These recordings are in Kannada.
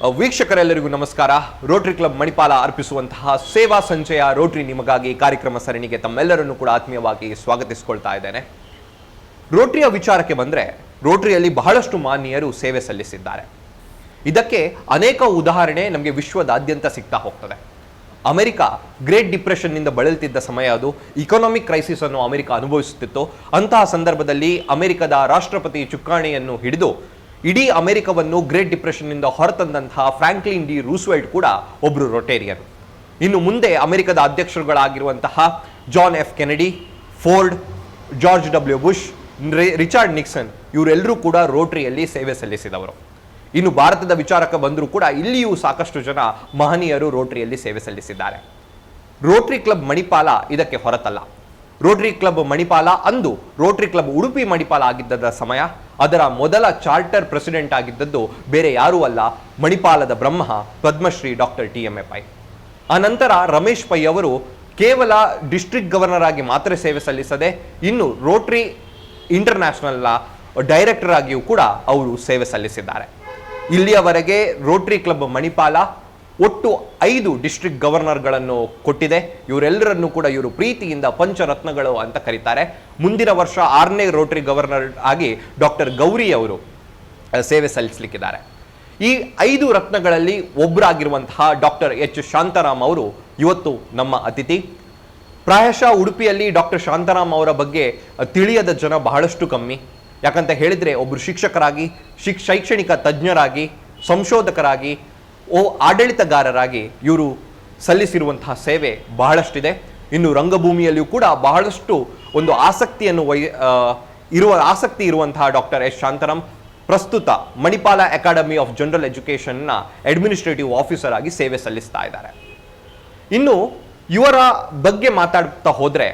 ವೀಕ್ಷಕರೆಲ್ಲರಿಗೂ ನಮಸ್ಕಾರ. ರೋಟರಿ ಕ್ಲಬ್ ಮಣಿಪಾಲ ಅರ್ಪಿಸುವಂತಹ ಸೇವಾ ಸಂಚಯ ರೋಟರಿ ನಿಮಗಾಗಿ ಕಾರ್ಯಕ್ರಮ ಸರಣಿಗೆ ತಮ್ಮೆಲ್ಲರನ್ನು ಕೂಡ ಆತ್ಮೀಯವಾಗಿ ಸ್ವಾಗತಿಸಿಕೊಳ್ತಾ ಇದ್ದೇನೆ. ರೋಟರಿಯ ವಿಚಾರಕ್ಕೆ ಬಂದರೆ ರೋಟರಿಯಲ್ಲಿ ಬಹಳಷ್ಟು ಮಾನ್ಯರು ಸೇವೆ ಸಲ್ಲಿಸಿದ್ದಾರೆ. ಇದಕ್ಕೆ ಅನೇಕ ಉದಾಹರಣೆ ನಮಗೆ ವಿಶ್ವದಾದ್ಯಂತ ಸಿಗ್ತಾ ಹೋಗ್ತದೆ. ಅಮೆರಿಕ ಗ್ರೇಟ್ ಡಿಪ್ರೆಷನ್ನಿಂದ ಬಳಲ್ತಿದ್ದ ಸಮಯ ಅದು. ಇಕಾನಾಮಿಕ್ ಕ್ರೈಸಿಸ್ ಅನ್ನು ಅಮೆರಿಕ ಅನುಭವಿಸುತ್ತಿತ್ತು. ಅಂತಹ ಸಂದರ್ಭದಲ್ಲಿ ಅಮೆರಿಕದ ರಾಷ್ಟ್ರಪತಿ ಚುಕ್ಕಾಣಿಯನ್ನು ಹಿಡಿದು ಇಡೀ ಅಮೆರಿಕವನ್ನು ಗ್ರೇಟ್ ಡಿಪ್ರೆಷನ್ನಿಂದ ಹೊರತಂದಂತಹ ಫ್ರಾಂಕ್ಲಿನ್ ಡಿ ರೂಸ್ವೆಲ್ಟ್ ಕೂಡ ಒಬ್ಬರು ರೊಟೇರಿಯನ್. ಇನ್ನು ಮುಂದೆ ಅಮೆರಿಕದ ಅಧ್ಯಕ್ಷರುಗಳಾಗಿರುವಂತಹ John F Kennedy, Ford, George W Bush, Richard Nixon ಇವರೆಲ್ಲರೂ ಕೂಡ ರೋಟರಿಯಲ್ಲಿ ಸೇವೆ ಸಲ್ಲಿಸಿದವರು. ಇನ್ನು ಭಾರತದ ವಿಚಾರಕ್ಕೆ ಬಂದರೂ ಕೂಡ ಇಲ್ಲಿಯೂ ಸಾಕಷ್ಟು ಜನ ಮಹನೀಯರು ರೋಟರಿಯಲ್ಲಿ ಸೇವೆ ಸಲ್ಲಿಸಿದ್ದಾರೆ. ರೋಟರಿ ಕ್ಲಬ್ ಮಣಿಪಾಲ ಇದಕ್ಕೆ ಹೊರತಲ್ಲ. ರೋಟರಿ ಕ್ಲಬ್ ಮಣಿಪಾಲ ಅಂದು ರೋಟರಿ ಕ್ಲಬ್ ಉಡುಪಿ ಮಣಿಪಾಲ ಆಗಿದ್ದ ಸಮಯ. ಅದರ ಮೊದಲ ಚಾರ್ಟರ್ ಪ್ರೆಸಿಡೆಂಟ್ ಆಗಿದ್ದದ್ದು ಬೇರೆ ಯಾರೂ ಅಲ್ಲ, ಮಣಿಪಾಲದ ಬ್ರಹ್ಮ ಪದ್ಮಶ್ರೀ ಡಾಕ್ಟರ್ TMA ಪೈ. ಆ ನಂತರ ರಮೇಶ್ ಪೈ ಅವರು ಕೇವಲ ಡಿಸ್ಟ್ರಿಕ್ಟ್ ಗವರ್ನರ್ ಆಗಿ ಮಾತ್ರ ಸೇವೆ ಸಲ್ಲಿಸದೆ ಇನ್ನು ರೋಟರಿ ಇಂಟರ್ನ್ಯಾಷನಲ್ನ ಡೈರೆಕ್ಟರ್ ಆಗಿಯೂ ಕೂಡ ಅವರು ಸೇವೆ ಸಲ್ಲಿಸಿದ್ದಾರೆ. ಇಲ್ಲಿಯವರೆಗೆ ರೋಟರಿ ಕ್ಲಬ್ ಮಣಿಪಾಲ ಒಟ್ಟು 5 ಡಿಸ್ಟ್ರಿಕ್ಟ್ ಗವರ್ನರ್ಗಳನ್ನು ಕೊಟ್ಟಿದೆ. ಇವರೆಲ್ಲರನ್ನು ಕೂಡ ಇವರು ಪ್ರೀತಿಯಿಂದ ಪಂಚರತ್ನಗಳು ಅಂತ ಕರೀತಾರೆ. ಮುಂದಿನ ವರ್ಷ 6ನೇ ರೋಟರಿ ಗವರ್ನರ್ ಆಗಿ ಡಾಕ್ಟರ್ ಗೌರಿ ಅವರು ಸೇವೆ ಸಲ್ಲಿಸಲಿಕ್ಕಿದ್ದಾರೆ. ಈ 5 ರತ್ನಗಳಲ್ಲಿ ಒಬ್ಬರಾಗಿರುವಂತಹ ಡಾಕ್ಟರ್ ಎಚ್ ಶಾಂತಾರಾಮ್ ಅವರು ಇವತ್ತು ನಮ್ಮ ಅತಿಥಿ. ಪ್ರಾಯಶಃ ಉಡುಪಿಯಲ್ಲಿ ಡಾಕ್ಟರ್ ಶಾಂತಾರಾಮ್ ಅವರ ಬಗ್ಗೆ ತಿಳಿಯದ ಜನ ಬಹಳಷ್ಟು ಕಮ್ಮಿ. ಯಾಕಂತ ಹೇಳಿದರೆ ಒಬ್ಬರು ಶಿಕ್ಷಕರಾಗಿ, ಶೈಕ್ಷಣಿಕ ತಜ್ಞರಾಗಿ, ಸಂಶೋಧಕರಾಗಿ, ಆಡಳಿತಗಾರರಾಗಿ ಇವರು ಸಲ್ಲಿಸಿರುವಂತಹ ಸೇವೆ ಬಹಳಷ್ಟಿದೆ. ಇನ್ನು ರಂಗಭೂಮಿಯಲ್ಲಿಯೂ ಕೂಡ ಬಹಳಷ್ಟು ಒಂದು ಆಸಕ್ತಿ ಇರುವಂತಹ ಡಾಕ್ಟರ್ ಎಸ್ ಶಾಂತಾರಾಮ್ ಪ್ರಸ್ತುತ ಮಣಿಪಾಲ ಅಕಾಡೆಮಿ ಆಫ್ ಜನರಲ್ ಎಜುಕೇಷನ್ನ ಅಡ್ಮಿನಿಸ್ಟ್ರೇಟಿವ್ ಆಫೀಸರ್ ಆಗಿ ಸೇವೆ ಸಲ್ಲಿಸ್ತಾ ಇದ್ದಾರೆ. ಇನ್ನು ಇವರ ಬಗ್ಗೆ ಮಾತಾಡ್ತಾ ಹೋದರೆ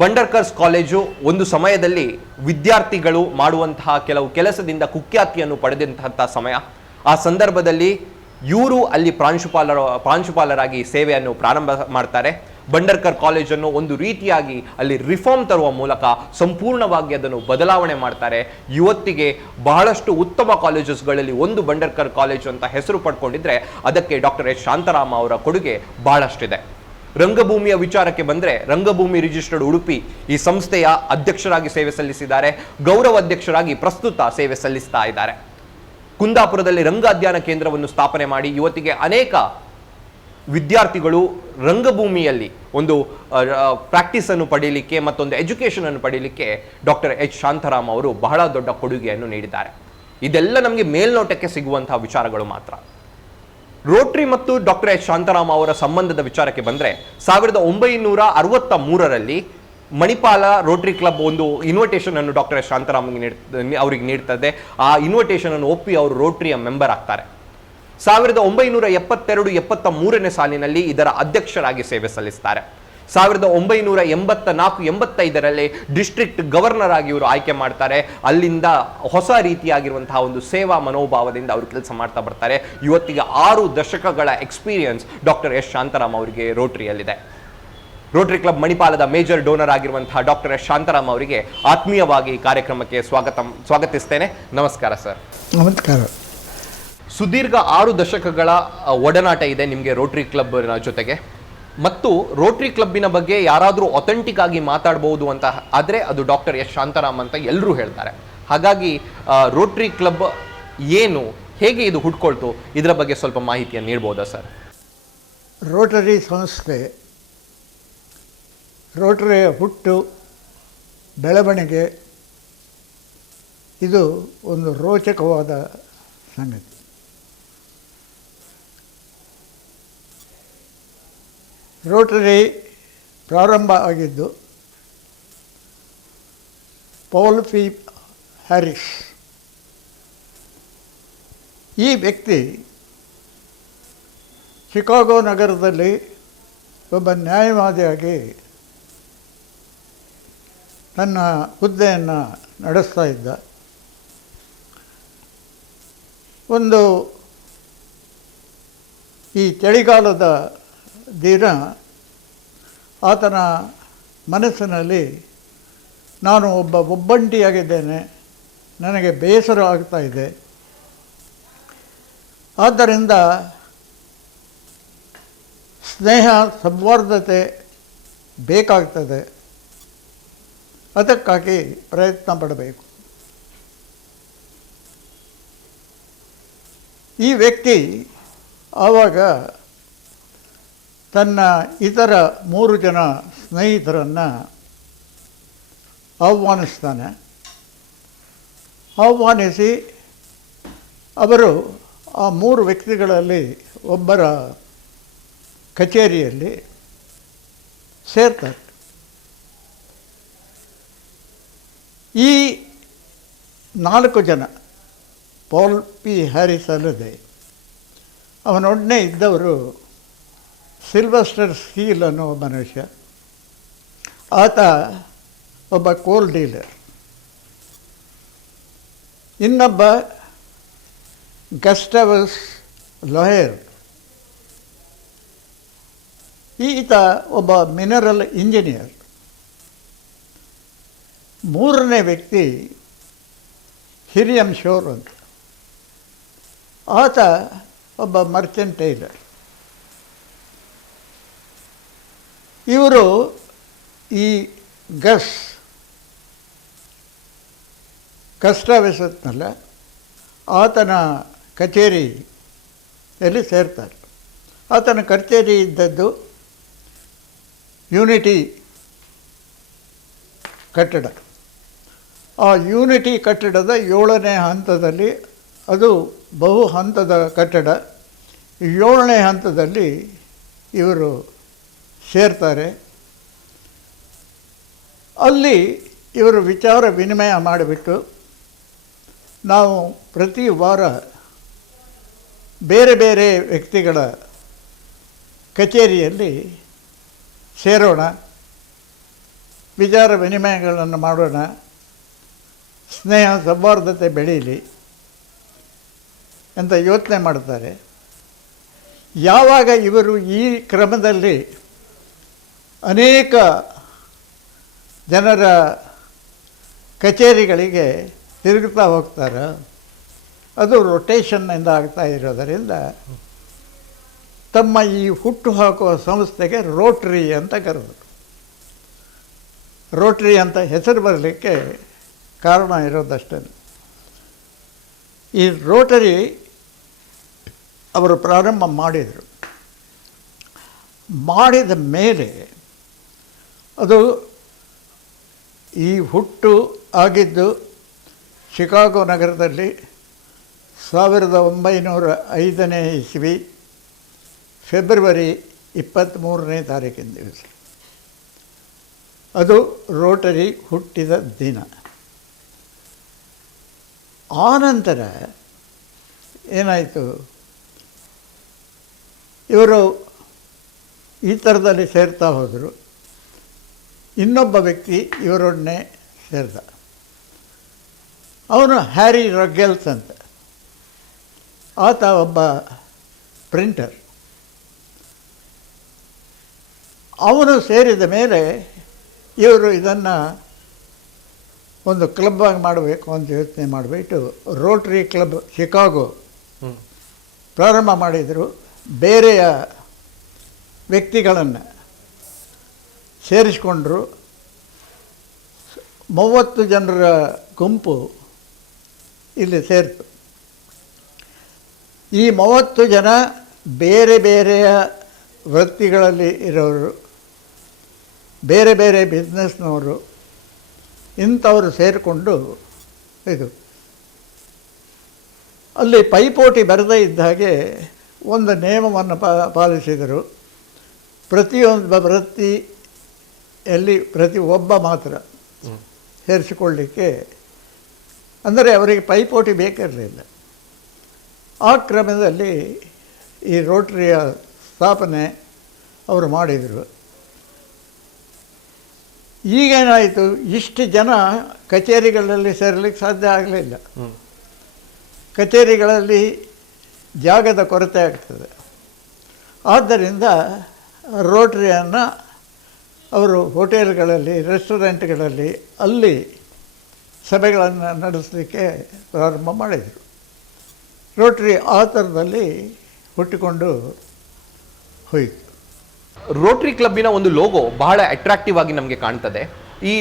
ಬಂಡರ್ಕರ್ಸ್ ಕಾಲೇಜು ಒಂದು ಸಮಯದಲ್ಲಿ ವಿದ್ಯಾರ್ಥಿಗಳು ಮಾಡುವಂತಹ ಕೆಲವು ಕೆಲಸದಿಂದ ಕುಖ್ಯಾತಿಯನ್ನು ಪಡೆದಂತಹ ಸಮಯ. ಆ ಸಂದರ್ಭದಲ್ಲಿ ಇವರು ಅಲ್ಲಿ ಪ್ರಾಂಶುಪಾಲರಾಗಿ ಸೇವೆಯನ್ನು ಪ್ರಾರಂಭ ಮಾಡ್ತಾರೆ. ಬಂಡರ್ಕರ್ ಕಾಲೇಜನ್ನು ಒಂದು ರೀತಿಯಾಗಿ ಅಲ್ಲಿ ರಿಫಾರ್ಮ್ ತರುವ ಮೂಲಕ ಸಂಪೂರ್ಣವಾಗಿ ಅದನ್ನು ಬದಲಾವಣೆ ಮಾಡ್ತಾರೆ. ಇವತ್ತಿಗೆ ಬಹಳಷ್ಟು ಉತ್ತಮ ಕಾಲೇಜಸ್ಗಳಲ್ಲಿ ಒಂದು ಬಂಡರ್ಕರ್ ಕಾಲೇಜು ಅಂತ ಹೆಸರು ಪಡ್ಕೊಂಡಿದ್ರೆ ಅದಕ್ಕೆ ಡಾಕ್ಟರ್ ಎಸ್ ಶಾಂತಾರಾಮ್ ಅವರ ಕೊಡುಗೆ ಬಹಳಷ್ಟಿದೆ. ರಂಗಭೂಮಿಯ ವಿಚಾರಕ್ಕೆ ಬಂದರೆ ರಂಗಭೂಮಿ ರಿಜಿಸ್ಟರ್ಡ್ ಉಡುಪಿ ಈ ಸಂಸ್ಥೆಯ ಅಧ್ಯಕ್ಷರಾಗಿ ಸೇವೆ ಸಲ್ಲಿಸಿದ್ದಾರೆ. ಗೌರವ ಅಧ್ಯಕ್ಷರಾಗಿ ಪ್ರಸ್ತುತ ಸೇವೆ ಸಲ್ಲಿಸ್ತಾ ಇದ್ದಾರೆ. ಕುಂದಾಪುರದಲ್ಲಿ ರಂಗ ಅಧ್ಯಯನ ಕೇಂದ್ರವನ್ನು ಸ್ಥಾಪನೆ ಮಾಡಿ ಇವತ್ತಿಗೆ ಅನೇಕ ವಿದ್ಯಾರ್ಥಿಗಳು ರಂಗಭೂಮಿಯಲ್ಲಿ ಒಂದು ಪ್ರಾಕ್ಟೀಸ್ ಅನ್ನು ಪಡೀಲಿಕ್ಕೆ ಮತ್ತೊಂದು ಎಜುಕೇಷನ್ ಅನ್ನು ಪಡೀಲಿಕ್ಕೆ ಡಾಕ್ಟರ್ ಎಚ್ ಶಾಂತಾರಾಮ್ ಅವರು ಬಹಳ ದೊಡ್ಡ ಕೊಡುಗೆಯನ್ನು ನೀಡಿದ್ದಾರೆ. ಇದೆಲ್ಲ ನಮಗೆ ಮೇಲ್ನೋಟಕ್ಕೆ ಸಿಗುವಂತಹ ವಿಚಾರಗಳು ಮಾತ್ರ. ರೋಟರಿ ಮತ್ತು ಡಾಕ್ಟರ್ ಎಚ್ ಶಾಂತಾರಾಮ್ ಅವರ ಸಂಬಂಧದ ವಿಚಾರಕ್ಕೆ ಬಂದರೆ 1963ರಲ್ಲಿ ಮಣಿಪಾಲ ರೋಟರಿ ಕ್ಲಬ್ ಒಂದು ಇನ್ವಿಟೇಷನ್ ಅನ್ನು ಡಾಕ್ಟರ್ ಎಸ್ ಶಾಂತಾರಾಮ್ ಅವರಿಗೆ ನೀಡ್ತದೆ. ಆ ಇನ್ವಿಟೇಷನ್ ಅನ್ನು ಒಪ್ಪಿ ಅವರು ರೋಟರಿಯ ಮೆಂಬರ್ ಆಗ್ತಾರೆ. 1972-73ನೇ ಸಾಲಿನಲ್ಲಿ ಇದರ ಅಧ್ಯಕ್ಷರಾಗಿ ಸೇವೆ ಸಲ್ಲಿಸ್ತಾರೆ. 1984-85ರಲ್ಲಿ ಡಿಸ್ಟ್ರಿಕ್ಟ್ ಗವರ್ನರ್ ಆಗಿ ಇವರು ಆಯ್ಕೆ ಮಾಡ್ತಾರೆ. ಅಲ್ಲಿಂದ ಹೊಸ ರೀತಿಯಾಗಿರುವಂತಹ ಒಂದು ಸೇವಾ ಮನೋಭಾವದಿಂದ ಅವರು ಕೆಲಸ ಮಾಡ್ತಾ ಬರ್ತಾರೆ. ಇವತ್ತಿಗೆ 6 ದಶಕಗಳ ಎಕ್ಸ್ಪೀರಿಯನ್ಸ್ ಡಾಕ್ಟರ್ ಎಸ್ ಶಾಂತಾರಾಮ್ ಅವರಿಗೆ ರೋಟರಿಯಲ್ಲಿದೆ. ರೋಟರಿ ಕ್ಲಬ್ ಮಣಿಪಾಲದ ಮೇಜರ್ ಡೋನರ್ ಆಗಿರುವಂತಹ ಡಾಕ್ಟರ್ ಎಸ್ ಶಾಂತಾರಾಮ್ ಅವರಿಗೆ ಆತ್ಮೀಯವಾಗಿ ಕಾರ್ಯಕ್ರಮಕ್ಕೆ ಸ್ವಾಗತಿಸ್ತೇನೆ. ನಮಸ್ಕಾರ ಸರ್. ನಮಸ್ಕಾರ. ಸುದೀರ್ಘ 6 ದಶಕಗಳ ಒಡನಾಟ ಇದೆ ನಿಮಗೆ ರೋಟರಿ ಕ್ಲಬ್ನ ಜೊತೆಗೆ. ಮತ್ತು ರೋಟರಿ ಕ್ಲಬ್ಬಿನ ಬಗ್ಗೆ ಯಾರಾದರೂ ಅಥೆಂಟಿಕ್ ಆಗಿ ಮಾತಾಡಬಹುದು ಅಂತ ಆದರೆ ಅದು ಡಾಕ್ಟರ್ ಎಸ್ ಶಾಂತಾರಾಮ್ ಅಂತ ಎಲ್ಲರೂ ಹೇಳ್ತಾರೆ. ಹಾಗಾಗಿ ರೋಟರಿ ಕ್ಲಬ್ ಏನು, ಹೇಗೆ ಇದು ಹುಟ್ಕೊಳ್ತು, ಇದರ ಬಗ್ಗೆ ಸ್ವಲ್ಪ ಮಾಹಿತಿಯನ್ನು ನೀಡ್ಬೋದಾ ಸರ್? ರೋಟರಿ ಸಂಸ್ಥೆ, ರೋಟರಿಯ ಹುಟ್ಟು, ಬೆಳವಣಿಗೆ ಇದು ಒಂದು ರೋಚಕವಾದ ಸಂಗತಿ. ರೋಟರಿ ಪ್ರಾರಂಭ ಆಗಿದ್ದು ಪೌಲ್ ಪಿ ಹ್ಯಾರಿಸ್. ಈ ವ್ಯಕ್ತಿ ಶಿಕಾಗೋ ನಗರದಲ್ಲಿ ಒಬ್ಬ ನ್ಯಾಯವಾದಿಯಾಗಿ ತನ್ನ ಹುದ್ದೆಯನ್ನು ನಡೆಸ್ತಾ ಇದ್ದ. ಒಂದು ಈ ಚಳಿಗಾಲದ ದಿನ ಆತನ ಮನಸ್ಸಿನಲ್ಲಿ ನಾನು ಒಬ್ಬಂಟಿಯಾಗಿದ್ದೇನೆ, ನನಗೆ ಬೇಸರ ಆಗ್ತಾ ಇದೆ, ಆದ್ದರಿಂದ ಸ್ನೇಹ ಸಂವರ್ಧತೆ ಬೇಕಾಗ್ತದೆ. ಅದಕ್ಕಾಗಿ ಪ್ರಯತ್ನ ಪಡಬೇಕು. ಈ ವ್ಯಕ್ತಿ ಆವಾಗ ತನ್ನ ಇತರ 3 ಜನ ಸ್ನೇಹಿತರನ್ನು ಆಹ್ವಾನಿಸ್ತಾನೆ. ಆಹ್ವಾನಿಸಿ ಅವರು ಆ 3 ವ್ಯಕ್ತಿಗಳಲ್ಲಿ ಒಬ್ಬರ ಕಚೇರಿಯಲ್ಲಿ ಸೇರ್ತಾರೆ. ಈ 4 ಜನ ಪಾಲ್ ಪಿ ಹ್ಯಾರಿಸ್ ಅಲ್ಲದೆ ಅವನೊಡನೆ ಇದ್ದವರು ಸಿಲ್ವೆಸ್ಟರ್ ಸ್ಟೀಲ್ ಅನ್ನೋ ಮನುಷ್ಯ. ಆತ ಒಬ್ಬ ಕೋಲ್ ಡೀಲರ್. ಇನ್ನೊಬ್ಬ ಗಸ್ಟವಸ್ ಲೊಹೇರ್, ಈತ ಒಬ್ಬ ಮಿನರಲ್ ಇಂಜಿನಿಯರ್. 3ನೇ ವ್ಯಕ್ತಿ ಹಿರಿಯಂ ಶೋರ್ ಅಂತ, ಆತ ಒಬ್ಬ ಮರ್ಚೆಂಟ್ ಟೈಲರ್. ಇವರು ಈ ಗಸ್ಟವೆಸತ್ನಲ್ಲ ಆತನ ಕಚೇರಿಯಲ್ಲಿ ಸೇರ್ತಾರೆ. ಆತನ ಕಚೇರಿ ಇದ್ದದ್ದು ಯೂನಿಟಿ ಕಟ್ಟಡ. ಆ ಯೂನಿಟಿ ಕಟ್ಟಡದ 7ನೇ ಹಂತದಲ್ಲಿ, ಅದು ಬಹು ಹಂತದ ಕಟ್ಟಡ, 7ನೇ ಹಂತದಲ್ಲಿ ಇವರು ಸೇರ್ತಾರೆ. ಅಲ್ಲಿ ಇವರು ವಿಚಾರ ವಿನಿಮಯ ಮಾಡಿಬಿಟ್ಟು ನಾವು ಪ್ರತಿ ವಾರ ಬೇರೆ ಬೇರೆ ವ್ಯಕ್ತಿಗಳ ಕಚೇರಿಯಲ್ಲಿ ಸೇರೋಣ, ವಿಚಾರ ವಿನಿಮಯಗಳನ್ನು ಮಾಡೋಣ, ಸ್ನೇಹ ಸೌಹಾರ್ದತೆ ಬೆಳೀಲಿ ಅಂತ ಯೋಚನೆ ಮಾಡ್ತಾರೆ. ಯಾವಾಗ ಇವರು ಈ ಕ್ರಮದಲ್ಲಿ ಅನೇಕ ಜನರ ಕಚೇರಿಗಳಿಗೆ ತಿರುಗುತ್ತಾ ಹೋಗ್ತಾರೆ, ಅದು ರೊಟೇಷನ್ನಿಂದ ಆಗ್ತಾ ಇರೋದರಿಂದ ತಮ್ಮ ಈ ಹುಟ್ಟು ಹಾಕುವ ಸಂಸ್ಥೆಗೆ ರೋಟ್ರಿ ಅಂತ ಕರೆದರು. ರೋಟ್ರಿ ಅಂತ ಹೆಸರು ಬರಲಿಕ್ಕೆ ಕಾರಣ ಇರೋದಷ್ಟೇ. ಈ ರೋಟರಿ ಅವರು ಪ್ರಾರಂಭ ಮಾಡಿದರು. ಮಾಡಿದ ಮೇಲೆ ಅದು ಈ ಹುಟ್ಟು ಆಗಿದ್ದು ಶಿಕಾಗೋ ನಗರದಲ್ಲಿ 1905ನೇ ಇಸ್ವಿ ಫೆಬ್ರವರಿ 23ನೇ ತಾರೀಕಿನ ದಿವಸ. ಅದು ರೋಟರಿ ಹುಟ್ಟಿದ ದಿನ. ಆನಂತರ ಏನಾಯಿತು, ಇವರು ಈ ಥರದಲ್ಲಿ ಸೇರ್ತಾ ಹೋದರು. ಇನ್ನೊಬ್ಬ ವ್ಯಕ್ತಿ ಇವರೊಡನೆ ಸೇರಿದ. ಅವನು ಹ್ಯಾರಿ ರಗ್ಗೆಲ್ಸ್ ಅಂತ. ಆತ ಒಬ್ಬ ಪ್ರಿಂಟರ್. ಅವನು ಸೇರಿದ ಮೇಲೆ ಇವರು ಇದನ್ನು ಒಂದು ಕ್ಲಬ್ ಆಗಿ ಮಾಡಬೇಕು ಅಂತ ಯೋಚನೆ ಮಾಡಿಬಿಟ್ಟು ರೋಟ್ರಿ ಕ್ಲಬ್ ಶಿಕಾಗೋ ಪ್ರಾರಂಭ ಮಾಡಿದರು. ಬೇರೆಯ ವ್ಯಕ್ತಿಗಳನ್ನು ಸೇರಿಸಿಕೊಂಡ್ರು. 30 ಜನರ ಗುಂಪು ಇಲ್ಲಿ ಸೇರಿತು. ಈ 30 ಜನ ಬೇರೆ ಬೇರೆಯ ವೃತ್ತಿಗಳಲ್ಲಿ ಇರೋರು, ಬೇರೆ ಬೇರೆ ಬಿಸ್ನೆಸ್ನವರು, ಇಂಥವರು ಸೇರಿಕೊಂಡು ಇದು ಅಲ್ಲಿ ಪೈಪೋಟಿ ಬರದೇ ಇದ್ದ ಹಾಗೆ ಒಂದು ನಿಯಮವನ್ನು ಪಾಲಿಸಿದರು. ಪ್ರತಿಯೊಂದು ವೃತ್ತಿಯಲ್ಲಿ ಪ್ರತಿ ಒಬ್ಬ ಮಾತ್ರ ಸೇರಿಸಿಕೊಳ್ಳಲಿಕ್ಕೆ, ಅಂದರೆ ಅವರಿಗೆ ಪೈಪೋಟಿ ಬೇಕಿರಲಿಲ್ಲ. ಆ ಕ್ರಮದಲ್ಲಿ ಈ ರೋಟರಿಯ ಸ್ಥಾಪನೆ ಅವರು ಮಾಡಿದರು. ಈಗೇನಾಯಿತು, ಇಷ್ಟು ಜನ ಕಚೇರಿಗಳಲ್ಲಿ ಸೇರಲಿಕ್ಕೆ ಸಾಧ್ಯ ಆಗಲಿಲ್ಲ. ಕಚೇರಿಗಳಲ್ಲಿ ಜಾಗದ ಕೊರತೆ ಆಗ್ತದೆ. ಆದ್ದರಿಂದ ರೋಟರಿಯನ್ನು ಅವರು ಹೋಟೆಲ್ಗಳಲ್ಲಿ, ರೆಸ್ಟೋರೆಂಟ್ಗಳಲ್ಲಿ ಅಲ್ಲಿ ಸಭೆಗಳನ್ನು ನಡೆಸಲಿಕ್ಕೆ ಪ್ರಾರಂಭ ಮಾಡಿದರು. ರೋಟ್ರಿ ಆ ಥರದಲ್ಲಿ ಹುಟ್ಟಿಕೊಂಡು ಹೋಯಿತು. ರೋಟರಿ ಕ್ಲಬ್ಬಿನ ಒಂದು ಲೋಗೋ ಬಹಳ ಅಟ್ರಾಕ್ಟಿವ್ ಆಗಿ ನಮಗೆ ಕಾಣ್ತದೆ. ಈ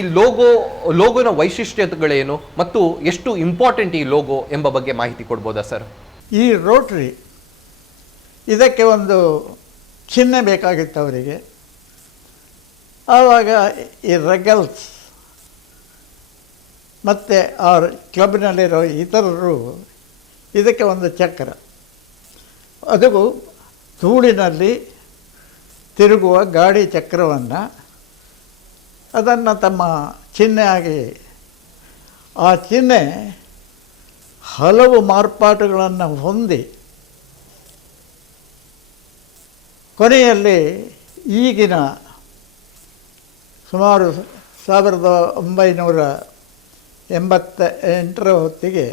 ಲೋಗೋನ ವೈಶಿಷ್ಟ್ಯತೆಗಳೇನು ಮತ್ತು ಎಷ್ಟು ಇಂಪಾರ್ಟೆಂಟ್ ಈ ಲೋಗೋ ಎಂಬ ಬಗ್ಗೆ ಮಾಹಿತಿ ಕೊಡ್ಬೋದಾ ಸರ್? ಈ ರೋಟ್ರಿ ಇದಕ್ಕೆ ಒಂದು ಚಿಹ್ನೆ ಬೇಕಾಗಿತ್ತು ಅವರಿಗೆ. ಆವಾಗ ಈ ರೆಗಲ್ಸ್ ಮತ್ತು ಆ ಕ್ಲಬ್ನಲ್ಲಿರೋ ಇತರರು ಇದಕ್ಕೆ ಒಂದು ಚಕ್ರ, ಅದು ಧೂಳಿನಲ್ಲಿ ತಿರುಗುವ ಗಾಡಿ ಚಕ್ರವನ್ನು ಅದನ್ನು ತಮ್ಮ ಚಿಹ್ನೆಯಾಗಿ, ಆ ಚಿಹ್ನೆ ಹಲವು ಮಾರ್ಪಾಟುಗಳನ್ನು ಹೊಂದಿ ಕೊನೆಯಲ್ಲಿ ಈಗಿನ ಸುಮಾರು 1988 ಹೊತ್ತಿಗೆ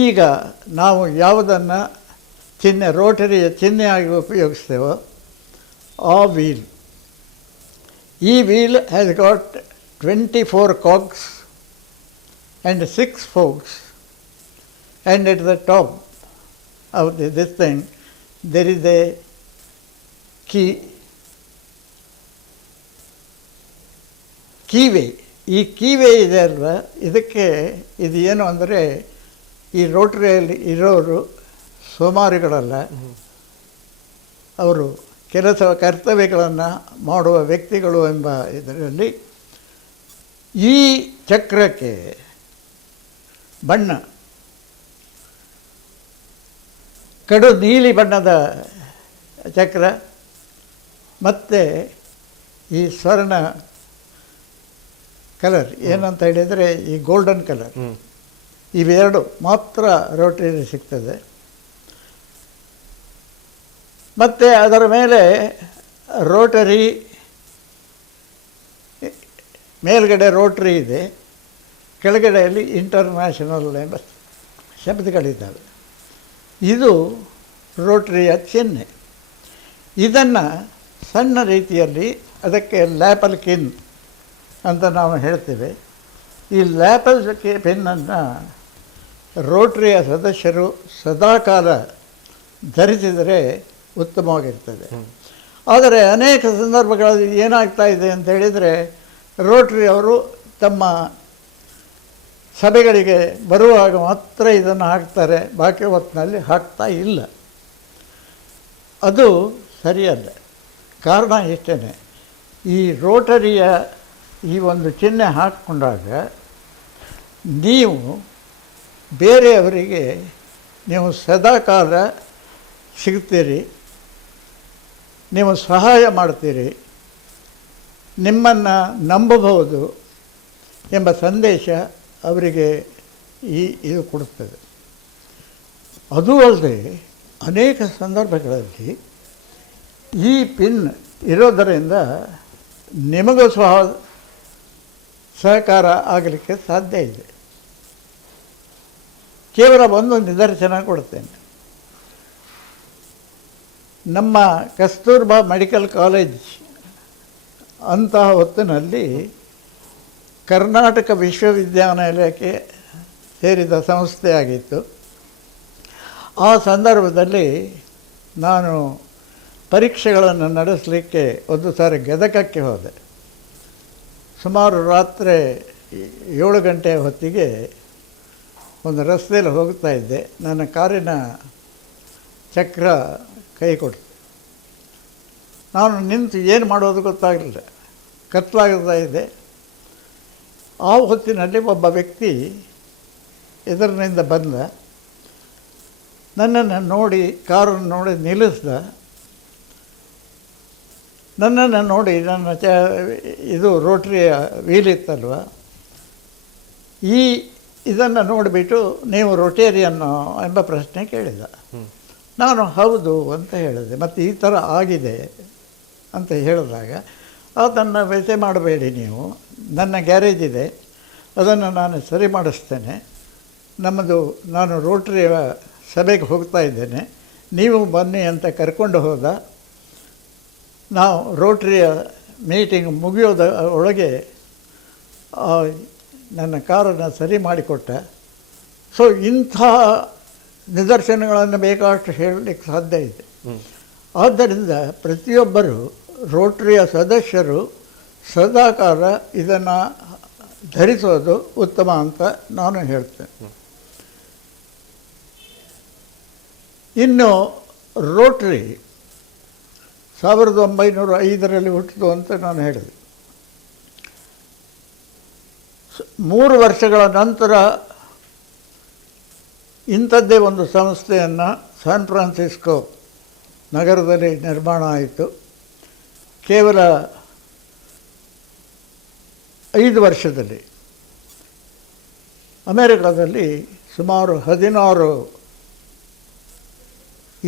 ಈಗ ನಾವು ಯಾವುದನ್ನು ರೋಟರಿಯ ಚಿಹ್ನೆಯಾಗಿ ಉಪಯೋಗಿಸ್ತೇವೋ ಆ ವೀಲ್, ಈ wheel has got 24 cogs and 6 forks, and at the top of this thing there is a keyway. ಈ ಕೀವೇ ಇದೆ ಅಲ್ವಾ, ಇದಕ್ಕೆ ಇದು ಏನು ಅಂದರೆ ಈ ರೋಟರಿಯಲ್ಲಿ ಇರೋರು ಸೋಮಾರಿಗಳಲ್ಲ, ಅವರು ಕರ್ತವ್ಯಗಳನ್ನು ಮಾಡುವ ವ್ಯಕ್ತಿಗಳು ಎಂಬ ಇದರಲ್ಲಿ ಈ ಚಕ್ರಕ್ಕೆ ಬಣ್ಣ ಕಡು ನೀಲಿ ಬಣ್ಣದ ಚಕ್ರ ಮತ್ತು ಈ ಸ್ವರ್ಣ ಕಲರ್ ಏನಂತ ಹೇಳಿದರೆ ಈ ಗೋಲ್ಡನ್ ಕಲರ್, ಇವೆರಡು ಮಾತ್ರ ರೋಟರಿಯಲ್ಲಿ ಸಿಗ್ತದೆ. ಮತ್ತು ಅದರ ಮೇಲೆ ರೋಟರಿ, ಮೇಲ್ಗಡೆ ರೋಟರಿ ಇದೆ, ಕೆಳಗಡೆಯಲ್ಲಿ ಇಂಟರ್ನ್ಯಾಷನಲ್ ಎಂಬ ಶಬ್ದಗಳಿದ್ದಾವೆ. ಇದು ರೋಟರಿಯ ಚಿಹ್ನೆ. ಇದನ್ನು ಸಣ್ಣ ರೀತಿಯಲ್ಲಿ ಅದಕ್ಕೆ ಲ್ಯಾಪಲ್ ಕಿನ್ ಅಂತ ನಾವು ಹೇಳ್ತೇವೆ. ಈ ಲ್ಯಾಪಲ್ ಪೆನ್ನನ್ನು ರೋಟರಿಯ ಸದಸ್ಯರು ಸದಾಕಾಲ ಧರಿಸಿದರೆ ಉತ್ತಮವಾಗಿರ್ತದೆ. ಆದರೆ ಅನೇಕ ಸಂದರ್ಭಗಳಲ್ಲಿ ಏನಾಗ್ತಾ ಇದೆ ಅಂತ ಹೇಳಿದರೆ, ರೋಟರಿ ಅವರು ತಮ್ಮ ಸಭೆಗಳಿಗೆ ಬರುವಾಗ ಮಾತ್ರ ಇದನ್ನು ಹಾಕ್ತಾರೆ, ಬಾಕಿ ಹೊತ್ತಿನಲ್ಲಿ ಹಾಕ್ತಾ ಇಲ್ಲ. ಅದು ಸರಿಯಲ್ಲ. ಕಾರಣ ಇಷ್ಟೇ, ಈ ರೋಟರಿಯ ಈ ಒಂದು ಚಿಹ್ನೆ ಹಾಕ್ಕೊಂಡಾಗ ನೀವು ಬೇರೆಯವರಿಗೆ ನೀವು ಸದಾಕಾಲ ಸಿಗ್ತೀರಿ, ನೀವು ಸಹಾಯ ಮಾಡ್ತೀರಿ, ನಿಮ್ಮನ್ನು ನಂಬಬಹುದು ಎಂಬ ಸಂದೇಶ ಅವರಿಗೆ ಇದು ಕೊಡುತ್ತದೆ. ಅದೂ ಅಲ್ಲದೆ ಅನೇಕ ಸಂದರ್ಭಗಳಲ್ಲಿ ಈ ಪಿನ್ ಇರೋದರಿಂದ ನಿಮಗೂ ಸಹಕಾರ ಆಗಲಿಕ್ಕೆ ಸಾಧ್ಯ ಇದೆ. ಕೇವಲ ಒಂದು ನಿದರ್ಶನ ಕೊಡ್ತೇನೆ. ನಮ್ಮ ಕಸ್ತೂರ್ಬಾ ಮೆಡಿಕಲ್ ಕಾಲೇಜ್ ಅಂತಹ ಹೊತ್ತಿನಲ್ಲಿ ಕರ್ನಾಟಕ ವಿಶ್ವವಿದ್ಯಾನಿಲಯಕ್ಕೆ ಸೇರಿದ ಸಂಸ್ಥೆಯಾಗಿತ್ತು. ಆ ಸಂದರ್ಭದಲ್ಲಿ ನಾನು ಪರೀಕ್ಷೆಗಳನ್ನು ನಡೆಸಲಿಕ್ಕೆ ಒಂದು ಸಾರಿ ಗದಗಕ್ಕೆ ಹೋದೆ. ಸುಮಾರು ರಾತ್ರಿ 7 ಗಂಟೆಯ ಹೊತ್ತಿಗೆ ಒಂದು ರಸ್ತೆಯಲ್ಲಿ ಹೋಗ್ತಾ ಇದ್ದೆ. ನನ್ನ ಕಾರಿನ ಚಕ್ರ ಕೈ ಕೊಡ್ತು. ನಾನು ನಿಂತು ಏನು ಮಾಡೋದು ಗೊತ್ತಾಗಲಿಲ್ಲ, ಕತ್ತಲಾಗ್ತಾ ಇದೆ. ಆ ಹೊತ್ತಿನಲ್ಲಿ ಒಬ್ಬ ವ್ಯಕ್ತಿ ಎದುರಿನಿಂದ ಬಂದ, ನನ್ನನ್ನು ನೋಡಿ, ಕಾರನ್ನು ನೋಡಿ ನಿಲ್ಲಿಸ್ದ. ನನ್ನನ್ನು ನೋಡಿ, ನನ್ನ ಇದು ರೋಟರಿಯ ವೀಲ್ ಇತ್ತಲ್ವ, ಇದನ್ನು ನೋಡಿಬಿಟ್ಟು ನೀವು ರೊಟೇರಿಯನ್ನು ಎಂಬ ಪ್ರಶ್ನೆ ಕೇಳಿದ. ನಾನು ಹೌದು ಅಂತ ಹೇಳಿದೆ. ಮತ್ತು ಈ ಥರ ಆಗಿದೆ ಅಂತ ಹೇಳಿದಾಗ, ಅದನ್ನು ವ್ಯಸೆ ಮಾಡಬೇಡಿ, ನೀವು ನನ್ನ ಗ್ಯಾರೇಜ್ ಇದೆ, ಅದನ್ನು ನಾನು ಸರಿ ಮಾಡಿಸ್ತೇನೆ, ನಾನು ರೋಟರಿಯ ಸಭೆಗೆ ಹೋಗ್ತಾ ಇದ್ದೇನೆ, ನೀವು ಬನ್ನಿ ಅಂತ ಕರ್ಕೊಂಡು ಹೋದ. ನಾವು ರೋಟರಿಯ ಮೀಟಿಂಗ್ ಮುಗಿಯೋದ ಒಳಗೆ ನನ್ನ ಕಾರನ್ನು ಸರಿ ಮಾಡಿಕೊಟ್ಟ. ಸೊ ಇಂಥ ನಿದರ್ಶನಗಳನ್ನು ಬೇಕಾದಷ್ಟು ಹೇಳಲಿಕ್ಕೆ ಸಾಧ್ಯ ಇದೆ. ಆದ್ದರಿಂದ ಪ್ರತಿಯೊಬ್ಬರು ರೋಟರಿಯ ಸದಸ್ಯರು ಸದಾಕಾಲ ಇದನ್ನು ಧರಿಸೋದು ಉತ್ತಮ ಅಂತ ನಾನು ಹೇಳ್ತೇನೆ. ಇನ್ನು ರೋಟರಿ 1905ರಲ್ಲಿ ಹುಟ್ಟಿತು ಅಂತ ನಾನು ಹೇಳಿದೆ. 3 ವರ್ಷಗಳ ನಂತರ ಇಂಥದ್ದೇ ಒಂದು ಸಂಸ್ಥೆಯನ್ನು ಸ್ಯಾನ್ ಫ್ರಾನ್ಸಿಸ್ಕೋ ನಗರದಲ್ಲಿ ನಿರ್ಮಾಣ ಆಯಿತು. ಕೇವಲ 5 ವರ್ಷದಲ್ಲಿ ಅಮೇರಿಕಾದಲ್ಲಿ ಸುಮಾರು 16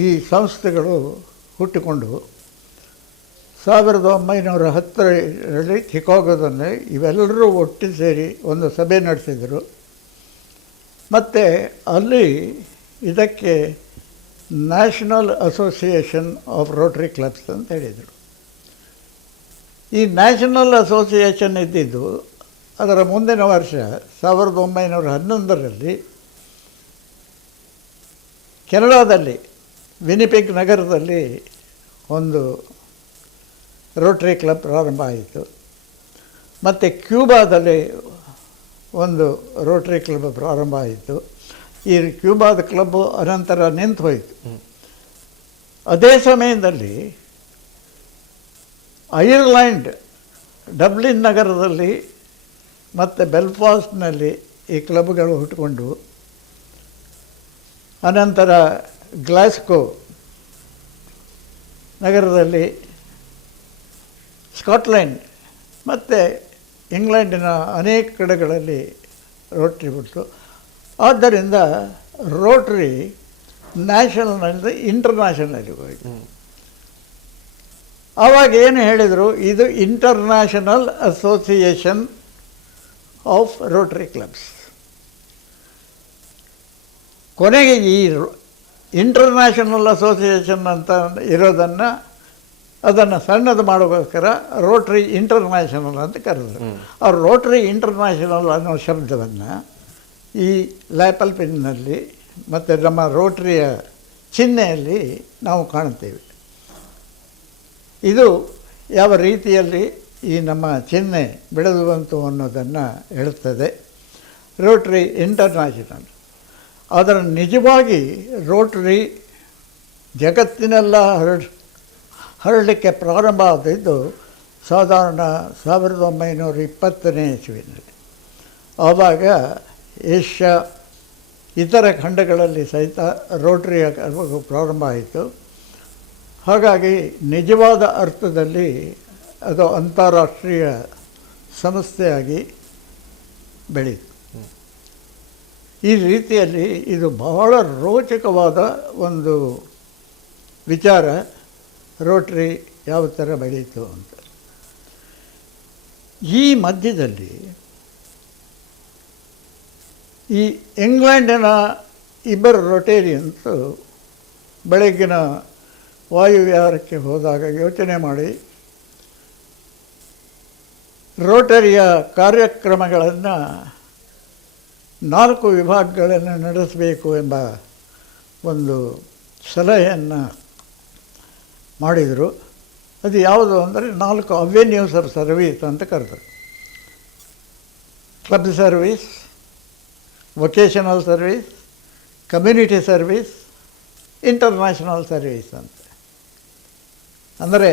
ಈ ಸಂಸ್ಥೆಗಳು ಹುಟ್ಟಿಕೊಂಡವು. 1910ರಲ್ಲಿ ಚಿಕಾಗೋದಲ್ಲಿ ಇವೆಲ್ಲರೂ ಒಟ್ಟು ಸೇರಿ ಒಂದು ಸಭೆ ನಡೆಸಿದರು. ಮತ್ತು ಅಲ್ಲಿ ಇದಕ್ಕೆ national association of Rotary clubs ಅಂತ ಹೇಳಿದರು. ಈ ನ್ಯಾಷನಲ್ ಅಸೋಸಿಯೇಷನ್ ಇದ್ದಿದ್ದು ಅದರ ಮುಂದಿನ ವರ್ಷ 1911ರಲ್ಲಿ ಕೆನಡಾದಲ್ಲಿ ವಿನಿಪೆಗ್ ನಗರದಲ್ಲಿ ಒಂದು ರೋಟರಿ ಕ್ಲಬ್ ಪ್ರಾರಂಭ ಆಯಿತು. ಮತ್ತು ಕ್ಯೂಬಾದಲ್ಲಿ ಒಂದು ರೋಟರಿ ಕ್ಲಬ್ ಪ್ರಾರಂಭ ಆಯಿತು. ಈ ಕ್ಯೂಬಾದ ಕ್ಲಬ್ಬು ಅನಂತರ ನಿಂತು ಹೋಯಿತು. ಅದೇ ಸಮಯದಲ್ಲಿ ಐರ್ಲ್ಯಾಂಡ್ ಡಬ್ಲಿನ್ ನಗರದಲ್ಲಿ ಮತ್ತು ಬೆಲ್ಫಾಸ್ಟ್ನಲ್ಲಿ ಈ ಕ್ಲಬ್ಗಳು ಹುಟ್ಟುಕೊಂಡು, ಅನಂತರ ಗ್ಲಾಸ್ಗೋ ನಗರದಲ್ಲಿ, ಸ್ಕಾಟ್ಲೆಂಡ್ ಮತ್ತು ಇಂಗ್ಲೆಂಡಿನ ಅನೇಕ ಕಡೆಗಳಲ್ಲಿ ರೋಟರಿ ಬಿಟ್ಟು. ಆದ್ದರಿಂದ ರೋಟರಿ ನ್ಯಾಷನಲ್ನಿಂದ ಇಂಟರ್ನ್ಯಾಷನಲ್ಗೆ ಹೋಯಿತು. ಆವಾಗ ಏನು ಹೇಳಿದರು, ಇದು international association of Rotary clubs. ಕೊನೆಗೆ ಈ ಇಂಟರ್ನ್ಯಾಷನಲ್ ಅಸೋಸಿಯೇಷನ್ ಅಂತ ಇರೋದನ್ನು ಅದನ್ನು ಸಣ್ಣದು ಮಾಡೋಕ್ಕೋಸ್ಕರ ರೋಟರಿ ಇಂಟರ್ನ್ಯಾಷನಲ್ ಅಂತ ಕರೆದರು. ಆ ರೋಟರಿ ಇಂಟರ್ನ್ಯಾಷನಲ್ ಅನ್ನೋ ಶಬ್ದವನ್ನು ಈ ಲ್ಯಾಪಲ್ ಪಿನ್ನಲ್ಲಿ ಮತ್ತು ನಮ್ಮ ರೋಟರಿಯ ಚಿಹ್ನೆಯಲ್ಲಿ ನಾವು ಕಾಣ್ತೇವೆ. ಇದು ಯಾವ ರೀತಿಯಲ್ಲಿ ಈ ನಮ್ಮ ಚಿಹ್ನೆ ಬೆಳೆದು ಬಂತು ಅನ್ನೋದನ್ನು ಹೇಳುತ್ತದೆ. Rotary international. ಆದರೆ ನಿಜವಾಗಿ ರೋಟರಿ ಜಗತ್ತಿನೆಲ್ಲ ಹರಡಲಿಕ್ಕೆ ಪ್ರಾರಂಭ ಆದದ್ದು ಸಾಧಾರಣ 1920ನೇ ಇಸ್ವಿನಲ್ಲಿ. ಆವಾಗ ಏಷ್ಯಾ ಇತರ ಖಂಡಗಳಲ್ಲಿ ಸಹಿತ ರೋಟರಿಯ ಪ್ರಾರಂಭ ಆಯಿತು. ಹಾಗಾಗಿ ನಿಜವಾದ ಅರ್ಥದಲ್ಲಿ ಅದು ಅಂತಾರಾಷ್ಟ್ರೀಯ ಸಂಸ್ಥೆಯಾಗಿ ಬೆಳೀತು. ಈ ರೀತಿಯಲ್ಲಿ ಇದು ಬಹಳ ರೋಚಕವಾದ ಒಂದು ವಿಚಾರ, ರೋಟರಿ ಯಾವ ಥರ ಬೆಳೀತು ಅಂತ. ಈ ಮಧ್ಯದಲ್ಲಿ ಈ ಇಂಗ್ಲೆಂಡಿನ ಇಬ್ಬರು ರೊಟೇರಿಯನ್ಸು ಬೆಳಗ್ಗಿನ ವಾಯುವಿಹಾರಕ್ಕೆ ಹೋದಾಗ ಯೋಚನೆ ಮಾಡಿ ರೋಟರಿಯ ಕಾರ್ಯಕ್ರಮಗಳನ್ನು 4 ವಿಭಾಗಗಳನ್ನು ನಡೆಸಬೇಕು ಎಂಬ ಒಂದು ಸಲಹೆಯನ್ನು ಮಾಡಿದರು. ಅದು ಯಾವುದು ಅಂದರೆ 4 ಅವೆನ್ಯೂಸ್ ಆಫ್ ಸರ್ವೀಸ್ ಅಂತ ಕರೆದರು. Club service, vocational service, community service, international service ಅಂತ. ಅಂದರೆ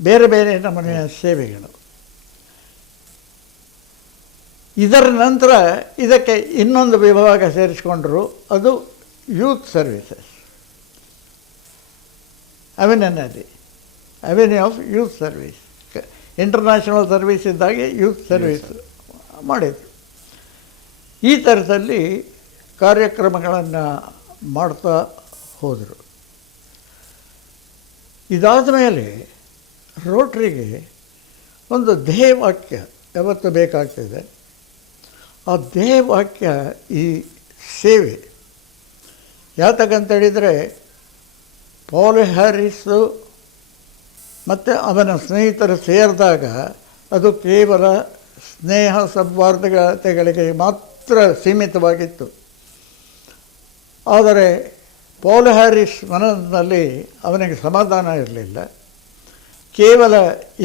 ಬೇರೆ ಬೇರೆ ನಮೂನೆಯ ಸೇವೆಗಳು. ಇದರ ನಂತರ ಇದಕ್ಕೆ ಇನ್ನೊಂದು ವಿಭಾಗ ಸೇರಿಸಿಕೊಂಡರು, ಅದು youth services. Avenue of youth service. International service ಇದ್ದಾಗೆ ಯೂತ್ ಸರ್ವೀಸ್ ಮಾಡಿದರು. ಈ ಥರದಲ್ಲಿ ಕಾರ್ಯಕ್ರಮಗಳನ್ನು ಮಾಡ್ತಾ ಹೋದರು. ಇದಾದ ಮೇಲೆ ರೋಟ್ರಿಗೆ ಒಂದು ಧ್ಯೇಯವಾಕ್ಯ ಯಾವತ್ತು ಬೇಕಾಗ್ತದೆ. ಆ ಧ್ಯೇಯವಾಕ್ಯ ಈ ಸೇವೆ. ಯಾತಕ್ಕಂತೇಳಿದರೆ ಪಾಲ್ ಹ್ಯಾರಿಸ್ಸು ಮತ್ತು ಅವನ ಸೇರಿದಾಗ ಅದು ಕೇವಲ ಸ್ನೇಹ ಸೌಹಾರ್ದತೆಗಳಿಗೆ ಮಾತ್ರ ಮಾತ್ರ ಸೀಮಿತವಾಗಿತ್ತು. ಆದರೆ ಪೌಲ್ ಹ್ಯಾರಿಸ್ ಮನಸ್ಸಿನಲ್ಲಿ ಅವನಿಗೆ ಸಮಾಧಾನ ಇರಲಿಲ್ಲ. ಕೇವಲ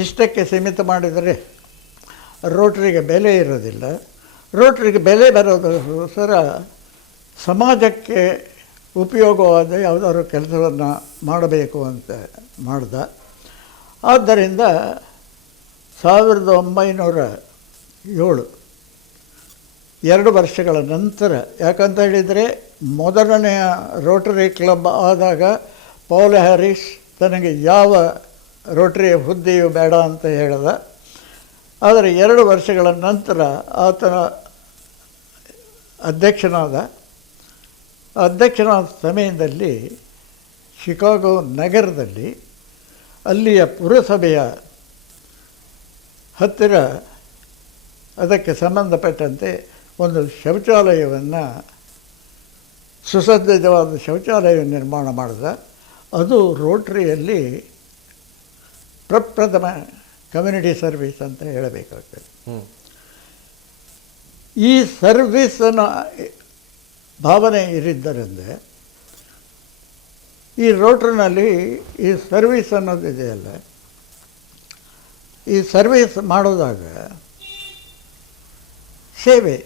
ಇಷ್ಟಕ್ಕೆ ಸೀಮಿತ ಮಾಡಿದರೆ ರೋಟ್ರಿಗೆ ಬೆಲೆ ಇರೋದಿಲ್ಲ. ರೋಟ್ರಿಗೆ ಬೆಲೆ ಬರೋದಕ್ಕೋಸ್ಕರ ಸಮಾಜಕ್ಕೆ ಉಪಯೋಗವಾದ ಯಾವುದಾದ್ರು ಕೆಲಸವನ್ನು ಮಾಡಬೇಕು ಅಂತ ಮಾಡ್ದ. ಆದ್ದರಿಂದ 1907 2 ವರ್ಷಗಳ ನಂತರ, ಯಾಕಂತ ಹೇಳಿದರೆ ಮೊದಲನೆಯ ರೋಟರಿ ಕ್ಲಬ್ ಆದಾಗ ಪೌಲ್ ಹ್ಯಾರಿಸ್ ತನಗೆ ಯಾವ ರೋಟರಿ ಹುದ್ದೆಯು ಬೇಡ ಅಂತ ಹೇಳಿದ. ಆದರೆ 2 ವರ್ಷಗಳ ನಂತರ ಆತನ ಅಧ್ಯಕ್ಷನಾದ ಸಮಯದಲ್ಲಿ ಶಿಕಾಗೋ ನಗರದಲ್ಲಿ ಅಲ್ಲಿಯ ಪುರಸಭೆಯ ಹತ್ತಿರ ಅದಕ್ಕೆ ಸಂಬಂಧಪಟ್ಟಂತೆ ಒಂದು ಶೌಚಾಲಯವನ್ನು, ಸುಸಜ್ಜಿತವಾದ ಶೌಚಾಲಯ ನಿರ್ಮಾಣ ಮಾಡಿದ. ಅದು ರೋಟ್ರಿಯಲ್ಲಿ ಪ್ರಪ್ರಥಮ ಕಮ್ಯುನಿಟಿ ಸರ್ವಿಸ್ ಅಂತ ಹೇಳಬೇಕಾಗ್ತದೆ. ಈ ಸರ್ವಿಸನ್ನು ಭಾವನೆ ಇರಿದ್ದರಿಂದ ಈ ರೋಟ್ರಿನಲ್ಲಿ ಈ ಸರ್ವಿಸ್ ಅನ್ನೋದಿದೆಯಲ್ಲ, ಈ ಸರ್ವಿಸ್ ಮಾಡೋದಾಗ ಸೇವೆ,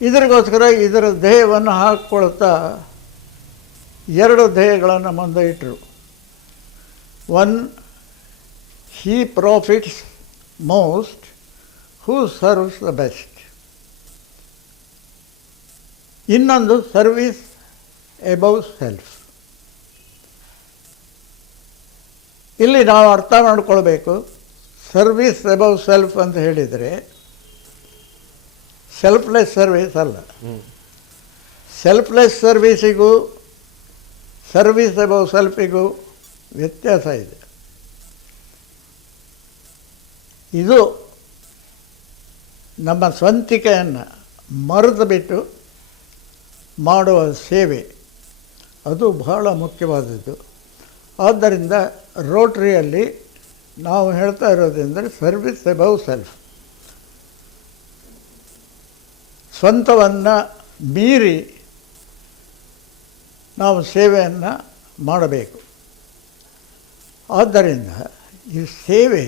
ಇದರಿಗೋಸ್ಕರ ಇದರ ಧ್ಯೇಯವನ್ನು ಹಾಕ್ಕೊಳ್ತಾ 2 ಧ್ಯೇಯಗಳನ್ನು ಮುಂದೆ ಇಟ್ಟರು. 1, he profits most who serves the best. ಇನ್ನೊಂದು ಸರ್ವಿಸ್ ಎಬವ್ ಸೆಲ್ಫ್. ಇಲ್ಲಿ ನಾವು ಅರ್ಥ ಮಾಡಿಕೊಳ್ಬೇಕು, ಸರ್ವಿಸ್ ಎಬವ್ ಸೆಲ್ಫ್ ಅಂತ ಹೇಳಿದರೆ ಸೆಲ್ಫ್ಲೆಸ್ ಸರ್ವಿಸ್ ಅಲ್ಲ. ಸೆಲ್ಫ್ಲೆಸ್ ಸರ್ವಿಸಿಗೂ ಸರ್ವಿಸ್ ಎಬವ್ ಸೆಲ್ಫಿಗೂ ವ್ಯತ್ಯಾಸ ಇದೆ. ಇದು ನಮ್ಮ ಸ್ವಂತಿಕೆಯನ್ನು ಮರೆತು ಬಿಟ್ಟು ಮಾಡುವ ಸೇವೆ, ಅದು ಬಹಳ ಮುಖ್ಯವಾದದ್ದು. ಆದ್ದರಿಂದ ರೋಟ್ರಿಯಲ್ಲಿ ನಾವು ಹೇಳ್ತಾ ಇರೋದೆಂದರೆ ಸರ್ವಿಸ್ ಎಬವ್ ಸೆಲ್ಫ್. ಸ್ವಂತವನ್ನು ಮೀರಿ ನಾವು ಸೇವೆಯನ್ನು ಮಾಡಬೇಕು. ಆದ್ದರಿಂದ ಈ ಸೇವೆ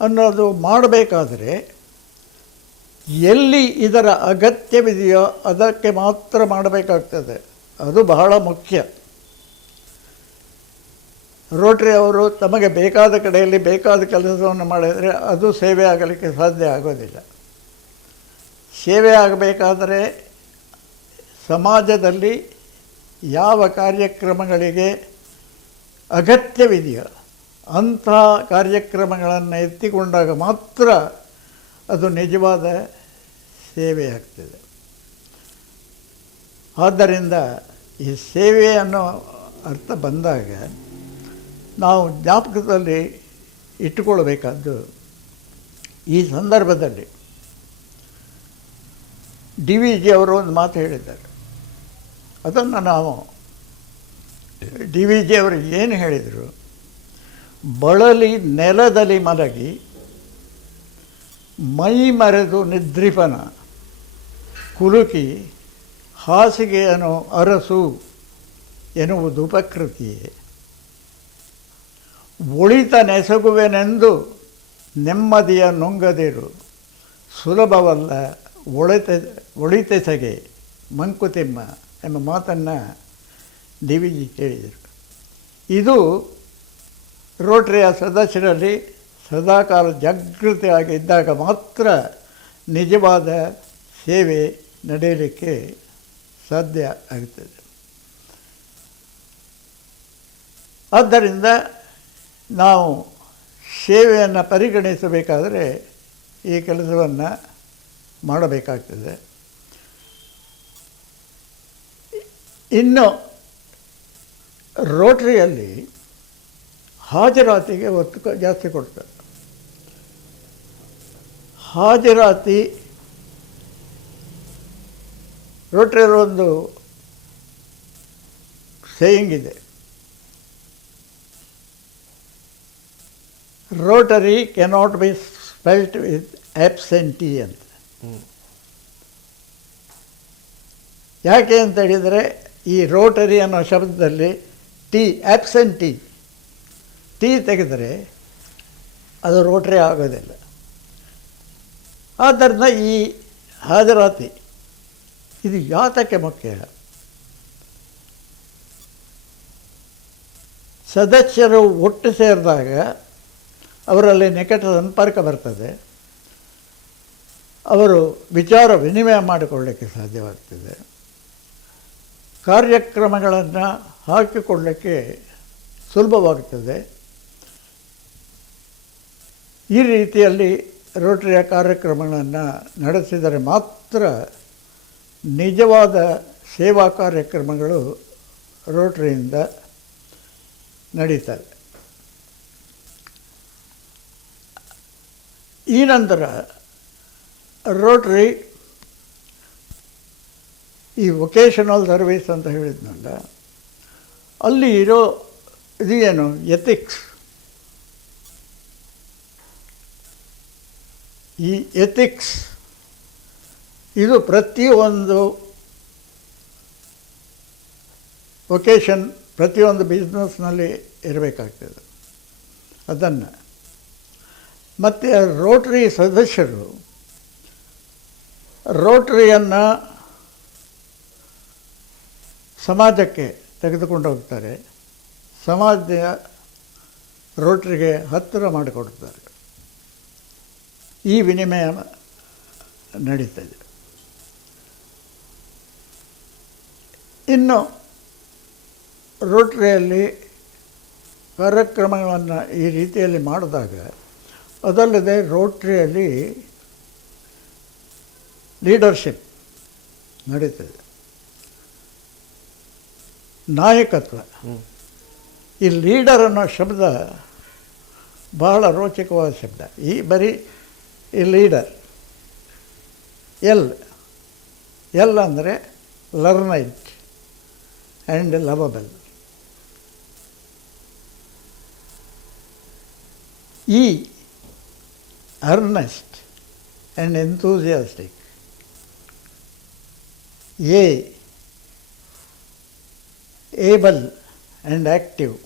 ಅನ್ನೋದು ಮಾಡಬೇಕಾದರೆ ಎಲ್ಲಿ ಇದರ ಅಗತ್ಯವಿದೆಯೋ ಅದಕ್ಕೆ ಮಾತ್ರ ಮಾಡಬೇಕಾಗ್ತದೆ. ಅದು ಬಹಳ ಮುಖ್ಯ. ರೋಟ್ರಿ ಅವರು ತಮಗೆ ಬೇಕಾದ ಕಡೆಯಲ್ಲಿ ಬೇಕಾದ ಕೆಲಸವನ್ನು ಮಾಡಿದರೆ ಅದು ಸೇವೆ ಆಗಲಿಕ್ಕೆ ಸಾಧ್ಯ ಆಗೋದಿಲ್ಲ. ಸೇವೆ ಆಗಬೇಕಾದರೆ ಸಮಾಜದಲ್ಲಿ ಯಾವ ಕಾರ್ಯಕ್ರಮಗಳಿಗೆ ಅಗತ್ಯವಿದೆಯೋ ಅಂಥ ಕಾರ್ಯಕ್ರಮಗಳನ್ನು ಎತ್ತಿಕೊಂಡಾಗ ಮಾತ್ರ ಅದು ನಿಜವಾದ ಸೇವೆ ಆಗ್ತದೆ. ಆದ್ದರಿಂದ ಈ ಸೇವೆ ಅನ್ನೋ ಅರ್ಥ ಬಂದಾಗ ನಾವು ಜ್ಞಾಪಕದಲ್ಲಿ ಇಟ್ಟುಕೊಳ್ಬೇಕಾದ್ದು, ಈ ಸಂದರ್ಭದಲ್ಲಿ DVG ಅವರು ಒಂದು ಮಾತು ಹೇಳಿದ್ದಾರೆ. ಅದನ್ನು ನಾವು DVG ಅವರು ಏನು ಹೇಳಿದರು, ಬಳಲಿ ನೆಲದಲ್ಲಿ ಮಲಗಿ ಮೈ ಮರೆದು ನಿದ್ರಿಪನ ಕುಲುಕಿ ಹಾಸಿಗೆಯನ್ನು ಅರಸು ಎನ್ನುವುದು ಪ್ರಕೃತಿಯೇ. ಒಳಿತ ನೆಸಗುವೆನೆಂದು ನೆಮ್ಮದಿಯ ನುಂಗದಿರು, ಸುಲಭವಲ್ಲ ಒಳಿತೆಸಗೆ ಮಂಕುತಿಮ್ಮ ಎಂಬ ಮಾತನ್ನು DVG ಕೇಳಿದರು. ಇದು ರೋಟರಿಯ ಸದಸ್ಯರಲ್ಲಿ ಸದಾಕಾಲ ಜಾಗೃತಿಯಾಗಿದ್ದಾಗ ಮಾತ್ರ ನಿಜವಾದ ಸೇವೆ ನಡೆಯಲಿಕ್ಕೆ ಸಾಧ್ಯ ಆಗುತ್ತದೆ. ಆದ್ದರಿಂದ ನಾವು ಸೇವೆಯನ್ನು ಪರಿಗಣಿಸಬೇಕಾದರೆ ಈ ಕೆಲಸವನ್ನು ಮಾಡಬೇಕಾಗ್ತದೆ. ಇನ್ನು ರೋಟರಿಯಲ್ಲಿ ಹಾಜರಾತಿಗೆ ಒತ್ತು ಜಾಸ್ತಿ ಕೊಡ್ತಾರೆ. ಹಾಜರಾತಿ ರೋಟರಿಯಲ್ಲೊಂದು ಸೇಯಿಂಗ್ ಇದೆ, Rotary cannot be spelt with absentee ಅಂತ. ಯಾಕೆ ಅಂತ ಹೇಳಿದರೆ ಈ ರೋಟರಿ ಅನ್ನೋ ಶಬ್ದದಲ್ಲಿ ಟಿ, ಆ್ಯಬ್ಸೆಂಟಿ, ಟಿ ತೆಗೆದರೆ ಅದು ರೋಟರಿ ಆಗೋದಿಲ್ಲ. ಆದ್ದರಿಂದ ಈ ಹಾಜರಾತಿ ಇದು ಯಾತಕ್ಕೆ ಮುಖ್ಯ? ಸದಸ್ಯರು ಒಟ್ಟು ಸೇರಿದಾಗ ಅವರಲ್ಲಿ ನಿಕಟ ಸಂಪರ್ಕ ಬರ್ತದೆ, ಅವರು ವಿಚಾರ ವಿನಿಮಯ ಮಾಡಿಕೊಳ್ಳಲಿಕ್ಕೆ ಸಾಧ್ಯವಾಗ್ತದೆ, ಕಾರ್ಯಕ್ರಮಗಳನ್ನು ಹಾಕಿಕೊಳ್ಳಲಿಕ್ಕೆ ಸುಲಭವಾಗುತ್ತದೆ. ಈ ರೀತಿಯಲ್ಲಿ ರೋಟರಿಯ ಕಾರ್ಯಕ್ರಮಗಳನ್ನು ನಡೆಸಿದರೆ ಮಾತ್ರ ನಿಜವಾದ ಸೇವಾ ಕಾರ್ಯಕ್ರಮಗಳು ರೋಟರಿಯಿಂದ ನಡೀತವೆ. ಈ ನಂತರ ರೋಟರಿ ಈ ವೊಕೇಶನಲ್ ಸರ್ವಿಸ್ ಅಂತ ಹೇಳಿದ್ನಲ್ಲ, ಅಲ್ಲಿ ಇರೋ ಇದು ಏನು ಎಥಿಕ್ಸ್, ಈ ಎಥಿಕ್ಸ್ ಇದು ಪ್ರತಿಯೊಂದು ವೊಕೇಶನ್, ಪ್ರತಿಯೊಂದು ಬಿಸ್ನೆಸ್ನಲ್ಲಿ ಇರಬೇಕಾಗ್ತದೆ. ಅದನ್ನು ಮತ್ತು ರೋಟರಿ ಸದಸ್ಯರು ರೋಟರಿಯನ್ನು ಸಮಾಜಕ್ಕೆ ತೆಗೆದುಕೊಂಡು ಹೋಗ್ತಾರೆ, ಸಮಾಜ ರೋಟರಿಗೆ ಹತ್ತಿರ ಮಾಡಿಕೊಡ್ತಾರೆ. ಈ ವಿನಿಮಯ ನಡೀತದೆ. ಇನ್ನು ರೋಟರಿಯಲ್ಲಿ ಕಾರ್ಯಕ್ರಮಗಳನ್ನು ಈ ರೀತಿಯಲ್ಲಿ ಮಾಡಿದಾಗ, ಅದಲ್ಲದೆ ರೋಟರಿಯಲ್ಲಿ ಲೀಡರ್ಶಿಪ್ ನಡೀತದೆ, ನಾಯಕತ್ವ. ಈ ಲೀಡರ್ ಅನ್ನೋ ಶಬ್ದ ಬಹಳ ರೋಚಕವಾದ ಶಬ್ದ. ಈ ಬರೀ ಈ ಲೀಡರ್, ಎಲ್ ಅಂದರೆ ಲರ್ನೈಟ್ ಆ್ಯಂಡ್ ಲವಬಲ್. ಈ Ernst and enthusiastic. Abel and active.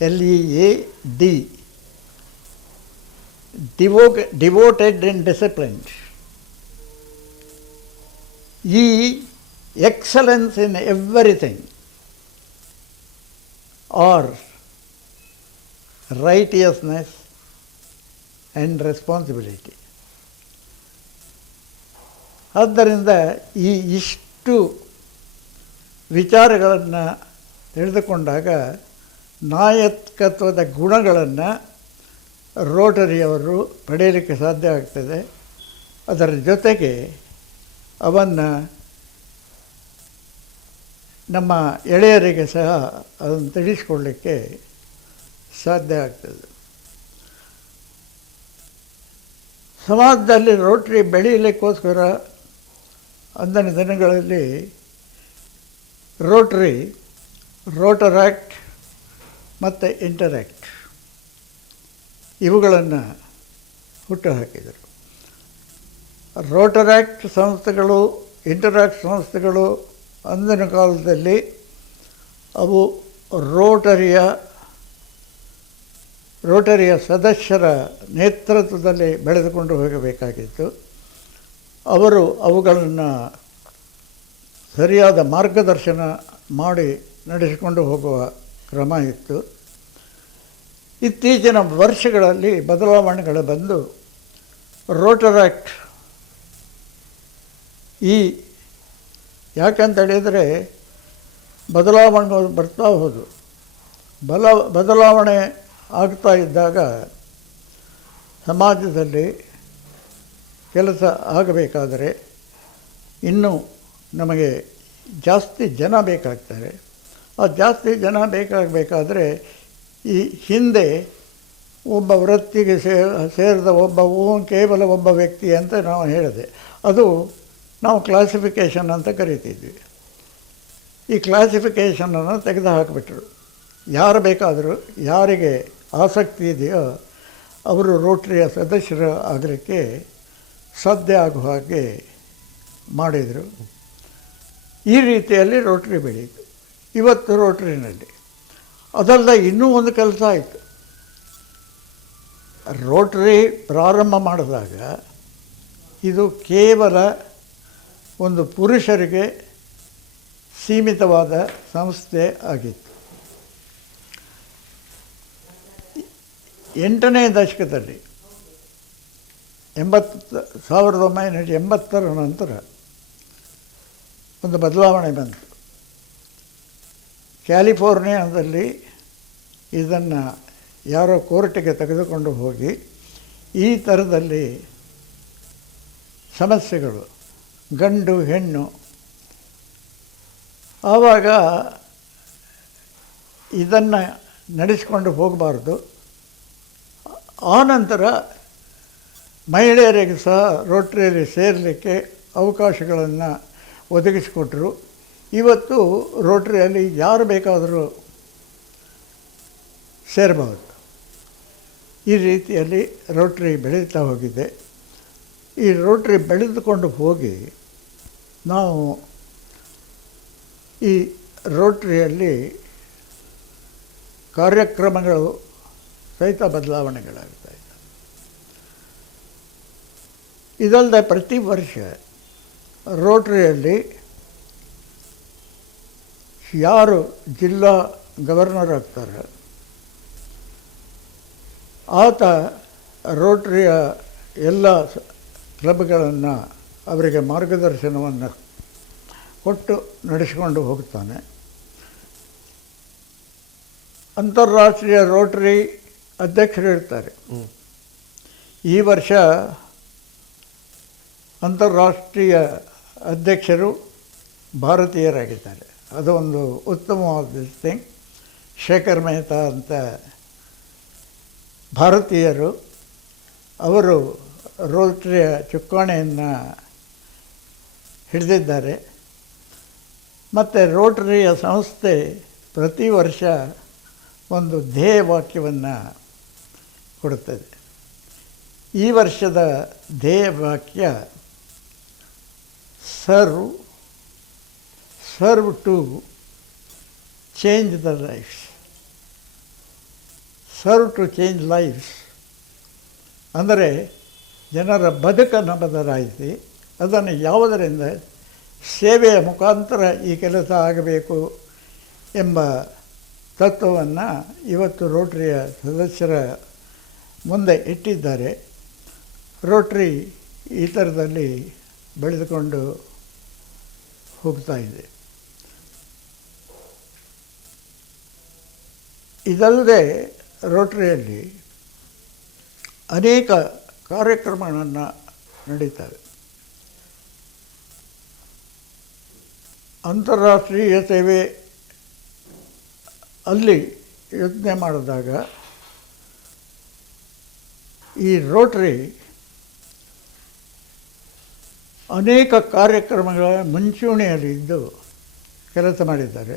LEAD, devoted and disciplined. Excellence in everything, or righteousness and responsibility. ಆದ್ದರಿಂದ ಈ ಇಷ್ಟು ವಿಚಾರಗಳನ್ನು ತಿಳಿದುಕೊಂಡಾಗ ನಾಯಕತ್ವದ ಗುಣಗಳನ್ನು ರೋಟರಿಯವರು ಪಡೆಯಲಿಕ್ಕೆ ಸಾಧ್ಯ ಆಗ್ತದೆ. ಅದರ ಜೊತೆಗೆ ಅವನ್ನು ನಮ್ಮ ಎಳೆಯರಿಗೆ ಸಹ ಅದನ್ನು ತಿಳಿಸಿಕೊಡಲಿಕ್ಕೆ ಸಾಧ್ಯ ಆಗ್ತದೆ. ಸಮಾಜದಲ್ಲಿ ರೋಟರಿ ಬೆಳೀಲಿಕ್ಕೋಸ್ಕರ ಅಂದಿನ ದಿನಗಳಲ್ಲಿ ರೋಟರಾಕ್ಟ್ ಮತ್ತು ಇಂಟರಾಕ್ಟ್ ಇವುಗಳನ್ನು ಹುಟ್ಟುಹಾಕಿದರು. ರೋಟರಾಕ್ಟ್ ಸಂಸ್ಥೆಗಳು, ಇಂಟರಾಕ್ಟ್ ಸಂಸ್ಥೆಗಳು ಅಂದಿನ ಕಾಲದಲ್ಲಿ ಅವು ರೋಟರಿಯ ಸದಸ್ಯರ ನೇತೃತ್ವದಲ್ಲಿ ಬೆಳೆದುಕೊಂಡು ಹೋಗಬೇಕಾಗಿತ್ತು. ಅವರು ಅವುಗಳನ್ನು ಸರಿಯಾದ ಮಾರ್ಗದರ್ಶನ ಮಾಡಿ ನಡೆಸಿಕೊಂಡು ಹೋಗುವ ಕ್ರಮ ಇತ್ತು. ಇತ್ತೀಚಿನ ವರ್ಷಗಳಲ್ಲಿ ಬದಲಾವಣೆಗಳು ಬಂದು ರೋಟರಾಕ್ಟ್ ಯಾಕಂತ ಹೇಳಿದರೆ ಬದಲಾವಣೆಗಳು ಬರ್ತಾ ಹೋದು. ಬದಲಾವಣೆ ಆಗ್ತಾ ಇದ್ದಾಗ ಸಮಾಜದಲ್ಲಿ ಕೆಲಸ ಆಗಬೇಕಾದರೆ ಇನ್ನೂ ನಮಗೆ ಜಾಸ್ತಿ ಜನ ಬೇಕಾಗ್ತಾರೆ. ಆ ಜಾಸ್ತಿ ಜನ ಬೇಕಾಗಬೇಕಾದ್ರೆ ಈ ಹಿಂದೆ ಒಬ್ಬ ವೃತ್ತಿಗೆ ಸೇರಿದ ಕೇವಲ ಒಬ್ಬ ವ್ಯಕ್ತಿ ಅಂತ ನಾವು ಹೇಳಿದೆ. ಅದು ನಾವು ಕ್ಲಾಸಿಫಿಕೇಷನ್ ಅಂತ ಕರಿತಿದ್ವಿ. ಈ ಕ್ಲಾಸಿಫಿಕೇಷನನ್ನು ತೆಗೆದು ಹಾಕಿಬಿಟ್ರು. ಯಾರು ಬೇಕಾದರೂ, ಯಾರಿಗೆ ಆಸಕ್ತಿ ಇದೆಯೋ ಅವರು ರೋಟ್ರಿಯ ಸದಸ್ಯರು ಆಗಲಿಕ್ಕೆ ಸಾಧ್ಯ ಆಗುವ ಹಾಗೆ ಮಾಡಿದರು. ಈ ರೀತಿಯಲ್ಲಿ ರೋಟ್ರಿ ಬೆಳೀತು. ಇವತ್ತು ರೋಟ್ರಿನಲ್ಲಿ ಅದಲ್ಲ ಇನ್ನೂ ಒಂದು ಕೆಲಸ ಆಯಿತು. ರೋಟ್ರಿ ಪ್ರಾರಂಭ ಮಾಡಿದಾಗ ಇದು ಕೇವಲ ಒಂದು ಪುರುಷರಿಗೆ ಸೀಮಿತವಾದ ಸಂಸ್ಥೆ ಆಗಿತ್ತು. 8ನೇ ದಶಕದಲ್ಲಿ 1980ರ ನಂತರ ಒಂದು ಬದಲಾವಣೆ ಬಂತು. ಕ್ಯಾಲಿಫೋರ್ನಿಯಾದಲ್ಲಿ ಇದನ್ನು ಯಾರೋ ಕೋರ್ಟಿಗೆ ತೆಗೆದುಕೊಂಡು ಹೋಗಿ ಈ ಥರದಲ್ಲಿ ಸಮಸ್ಯೆಗಳು ಗಂಡು ಹೆಣ್ಣು, ಆವಾಗ ಇದನ್ನು ನಡೆಸಿಕೊಂಡು ಹೋಗಬಾರ್ದು. ಆನಂತರ ಮಹಿಳೆಯರಿಗೆ ಸಹ ರೋಟ್ರಿಯಲ್ಲಿ ಸೇರಲಿಕ್ಕೆ ಅವಕಾಶಗಳನ್ನು ಒದಗಿಸಿಕೊಟ್ರು. ಇವತ್ತು ರೋಟ್ರಿಯಲ್ಲಿ ಯಾರು ಬೇಕಾದರೂ ಸೇರಬಹುದು. ಈ ರೀತಿಯಲ್ಲಿ ರೋಟ್ರಿ ಬೆಳೀತಾ ಹೋಗಿದೆ. ಈ ರೋಟ್ರಿ ಬೆಳೆದುಕೊಂಡು ಹೋಗಿ ನಾವು ಈ ರೋಟ್ರಿಯಲ್ಲಿ ಕಾರ್ಯಕ್ರಮಗಳು ಸಹಿತ ಬದಲಾವಣೆಗಳಾಗ್ತಾ ಇದೆ. ಇದಲ್ಲದೆ ಪ್ರತಿ ವರ್ಷ ರೋಟ್ರಿಯಲ್ಲಿ ಯಾರು ಜಿಲ್ಲಾ ಗವರ್ನರ್ ಆಗ್ತಾರೆ ಆತ ರೋಟ್ರಿಯ ಎಲ್ಲ ಕ್ಲಬ್ಗಳನ್ನು ಅವರಿಗೆ ಮಾರ್ಗದರ್ಶನವನ್ನು ಕೊಟ್ಟು ನಡೆಸಿಕೊಂಡು ಹೋಗ್ತಾನೆ. ಅಂತಾರಾಷ್ಟ್ರೀಯ ರೋಟ್ರಿ ಅಧ್ಯಕ್ಷರು ಇರ್ತಾರೆ. ಈ ವರ್ಷ ಅಂತಾರಾಷ್ಟ್ರೀಯ ಅಧ್ಯಕ್ಷರು ಭಾರತೀಯರಾಗಿದ್ದಾರೆ. ಅದು ಒಂದು ಉತ್ತಮವಾದ ಥಿಂಗ್. ಶೇಖರ್ ಮೆಹ್ತಾ ಅಂತ ಭಾರತೀಯರು, ಅವರು ರೋಟ್ರಿಯ ಚುಕ್ಕಾಣಿಯನ್ನು ಹಿಡಿದಿದ್ದಾರೆ. ಮತ್ತು ರೋಟ್ರಿಯ ಸಂಸ್ಥೆ ಪ್ರತಿ ವರ್ಷ ಒಂದು ಧ್ಯೇಯವಾಕ್ಯವನ್ನು ಕೊಡುತ್ತದೆ. ಈ ವರ್ಷದ ಧ್ಯೇಯವಾಕ್ಯ serve to change the lifes. Serve to change lifes ಅಂದರೆ ಜನರ ಬದುಕನ್ನು ಬದಲಾಯಿಸಿ ಅದನ್ನು ಯಾವುದರಿಂದ ಸೇವೆಯ ಮುಖಾಂತರ ಈ ಕೆಲಸ ಆಗಬೇಕು ಎಂಬ ತತ್ವವನ್ನು ಇವತ್ತು ರೋಟ್ರಿಯ ಸದಸ್ಯರ ಮುಂದೆ ಇಟ್ಟಿದ್ದಾರೆ. ರೋಟ್ರಿ ಈ ಥರದಲ್ಲಿ ಬೆಳೆದುಕೊಂಡು ಹೋಗ್ತಾ ಇದೆ. ಇದಲ್ಲದೆ ರೋಟ್ರಿಯಲ್ಲಿ ಅನೇಕ ಕಾರ್ಯಕ್ರಮಗಳನ್ನು ನಡೀತವೆ. ಅಂತಾರಾಷ್ಟ್ರೀಯ ಸೇವೆ ಅಲ್ಲಿ ಯೋಚನೆ ಮಾಡಿದಾಗ ಈ ರೋಟ್ರಿ ಅನೇಕ ಕಾರ್ಯಕ್ರಮಗಳ ಮುಂಚೂಣಿಯಲ್ಲಿದ್ದು ಕೆಲಸ ಮಾಡಿದ್ದಾರೆ.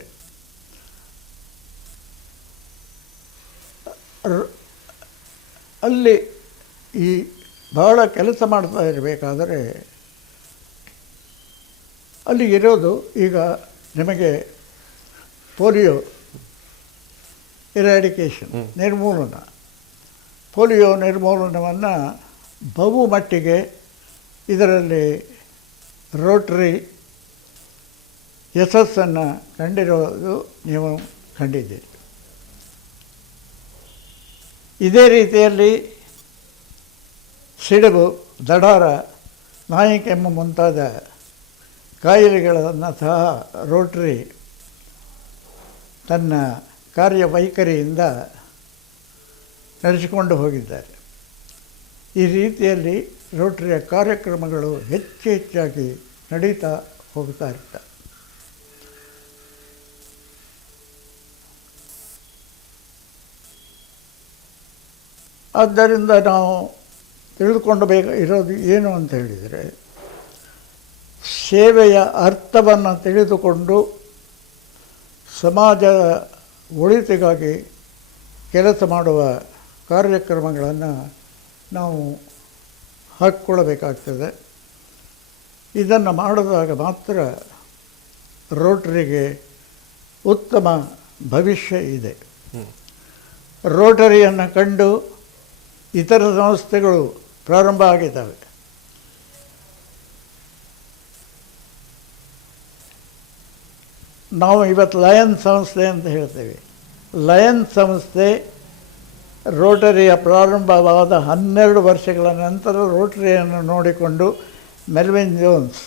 ಅಲ್ಲಿ ಈ ಬಹಳ ಕೆಲಸ ಮಾಡ್ತಾ ಇರಬೇಕಾದರೆ ಅಲ್ಲಿ ಇರೋದು ಈಗ ನಿಮಗೆ ಪೋಲಿಯೋ ಇರಾಡಿಕೇಷನ್ ನಿರ್ಮೂಲನ, ಪೋಲಿಯೋ ನಿರ್ಮೂಲನವನ್ನು ಬಹುಮಟ್ಟಿಗೆ ಇದರಲ್ಲಿ ರೋಟ್ರಿ ಯಶಸ್ಸನ್ನು ಕಂಡಿರೋದು ನೀವು ಕಂಡಿದ್ದೀರಿ. ಇದೇ ರೀತಿಯಲ್ಲಿ ಸಿಡುಬು, ದಢಾರ, ನಾಯಿ ಕೆಮ್ಮು ಮುಂತಾದ ಕಾಯಿಲೆಗಳನ್ನು ಸಹ ರೋಟ್ರಿ ತನ್ನ ಕಾರ್ಯವೈಖರಿಯಿಂದ ನಡೆಸಿಕೊಂಡು ಹೋಗಿದ್ದಾರೆ. ಈ ರೀತಿಯಲ್ಲಿ ರೋಟ್ರಿಯ ಕಾರ್ಯಕ್ರಮಗಳು ಹೆಚ್ಚು ಹೆಚ್ಚಾಗಿ ನಡೀತಾ ಹೋಗ್ತಾ ಇರ್ತವೆ. ಆದ್ದರಿಂದ ನಾವು ತಿಳಿದುಕೊಂಡು ಇರೋದು ಏನು ಅಂತ ಹೇಳಿದರೆ, ಸೇವೆಯ ಅರ್ಥವನ್ನು ತಿಳಿದುಕೊಂಡು ಸಮಾಜದ ಒಳಿತಿಗಾಗಿ ಕೆಲಸ ಮಾಡುವ ಕಾರ್ಯಕ್ರಮಗಳನ್ನು ನಾವು ಹಾಕ್ಕೊಳ್ಬೇಕಾಗ್ತದೆ. ಇದನ್ನು ಮಾಡಿದಾಗ ಮಾತ್ರ ರೋಟರಿಗೆ ಉತ್ತಮ ಭವಿಷ್ಯ ಇದೆ. ರೋಟರಿಯನ್ನು ಕಂಡು ಇತರ ಸಂಸ್ಥೆಗಳು ಪ್ರಾರಂಭ ಆಗಿದ್ದಾವೆ. ನಾವು ಇವತ್ತು ಲಯನ್ ಸಂಸ್ಥೆ ಅಂತ ಹೇಳ್ತೇವೆ. ಲಯನ್ ಸಂಸ್ಥೆ ರೋಟರಿಯ ಪ್ರಾರಂಭವಾದ 12 ವರ್ಷಗಳ ನಂತರ ರೋಟರಿಯನ್ನು ನೋಡಿಕೊಂಡು ಮೆಲ್ವಿನ್ ಜೋನ್ಸ್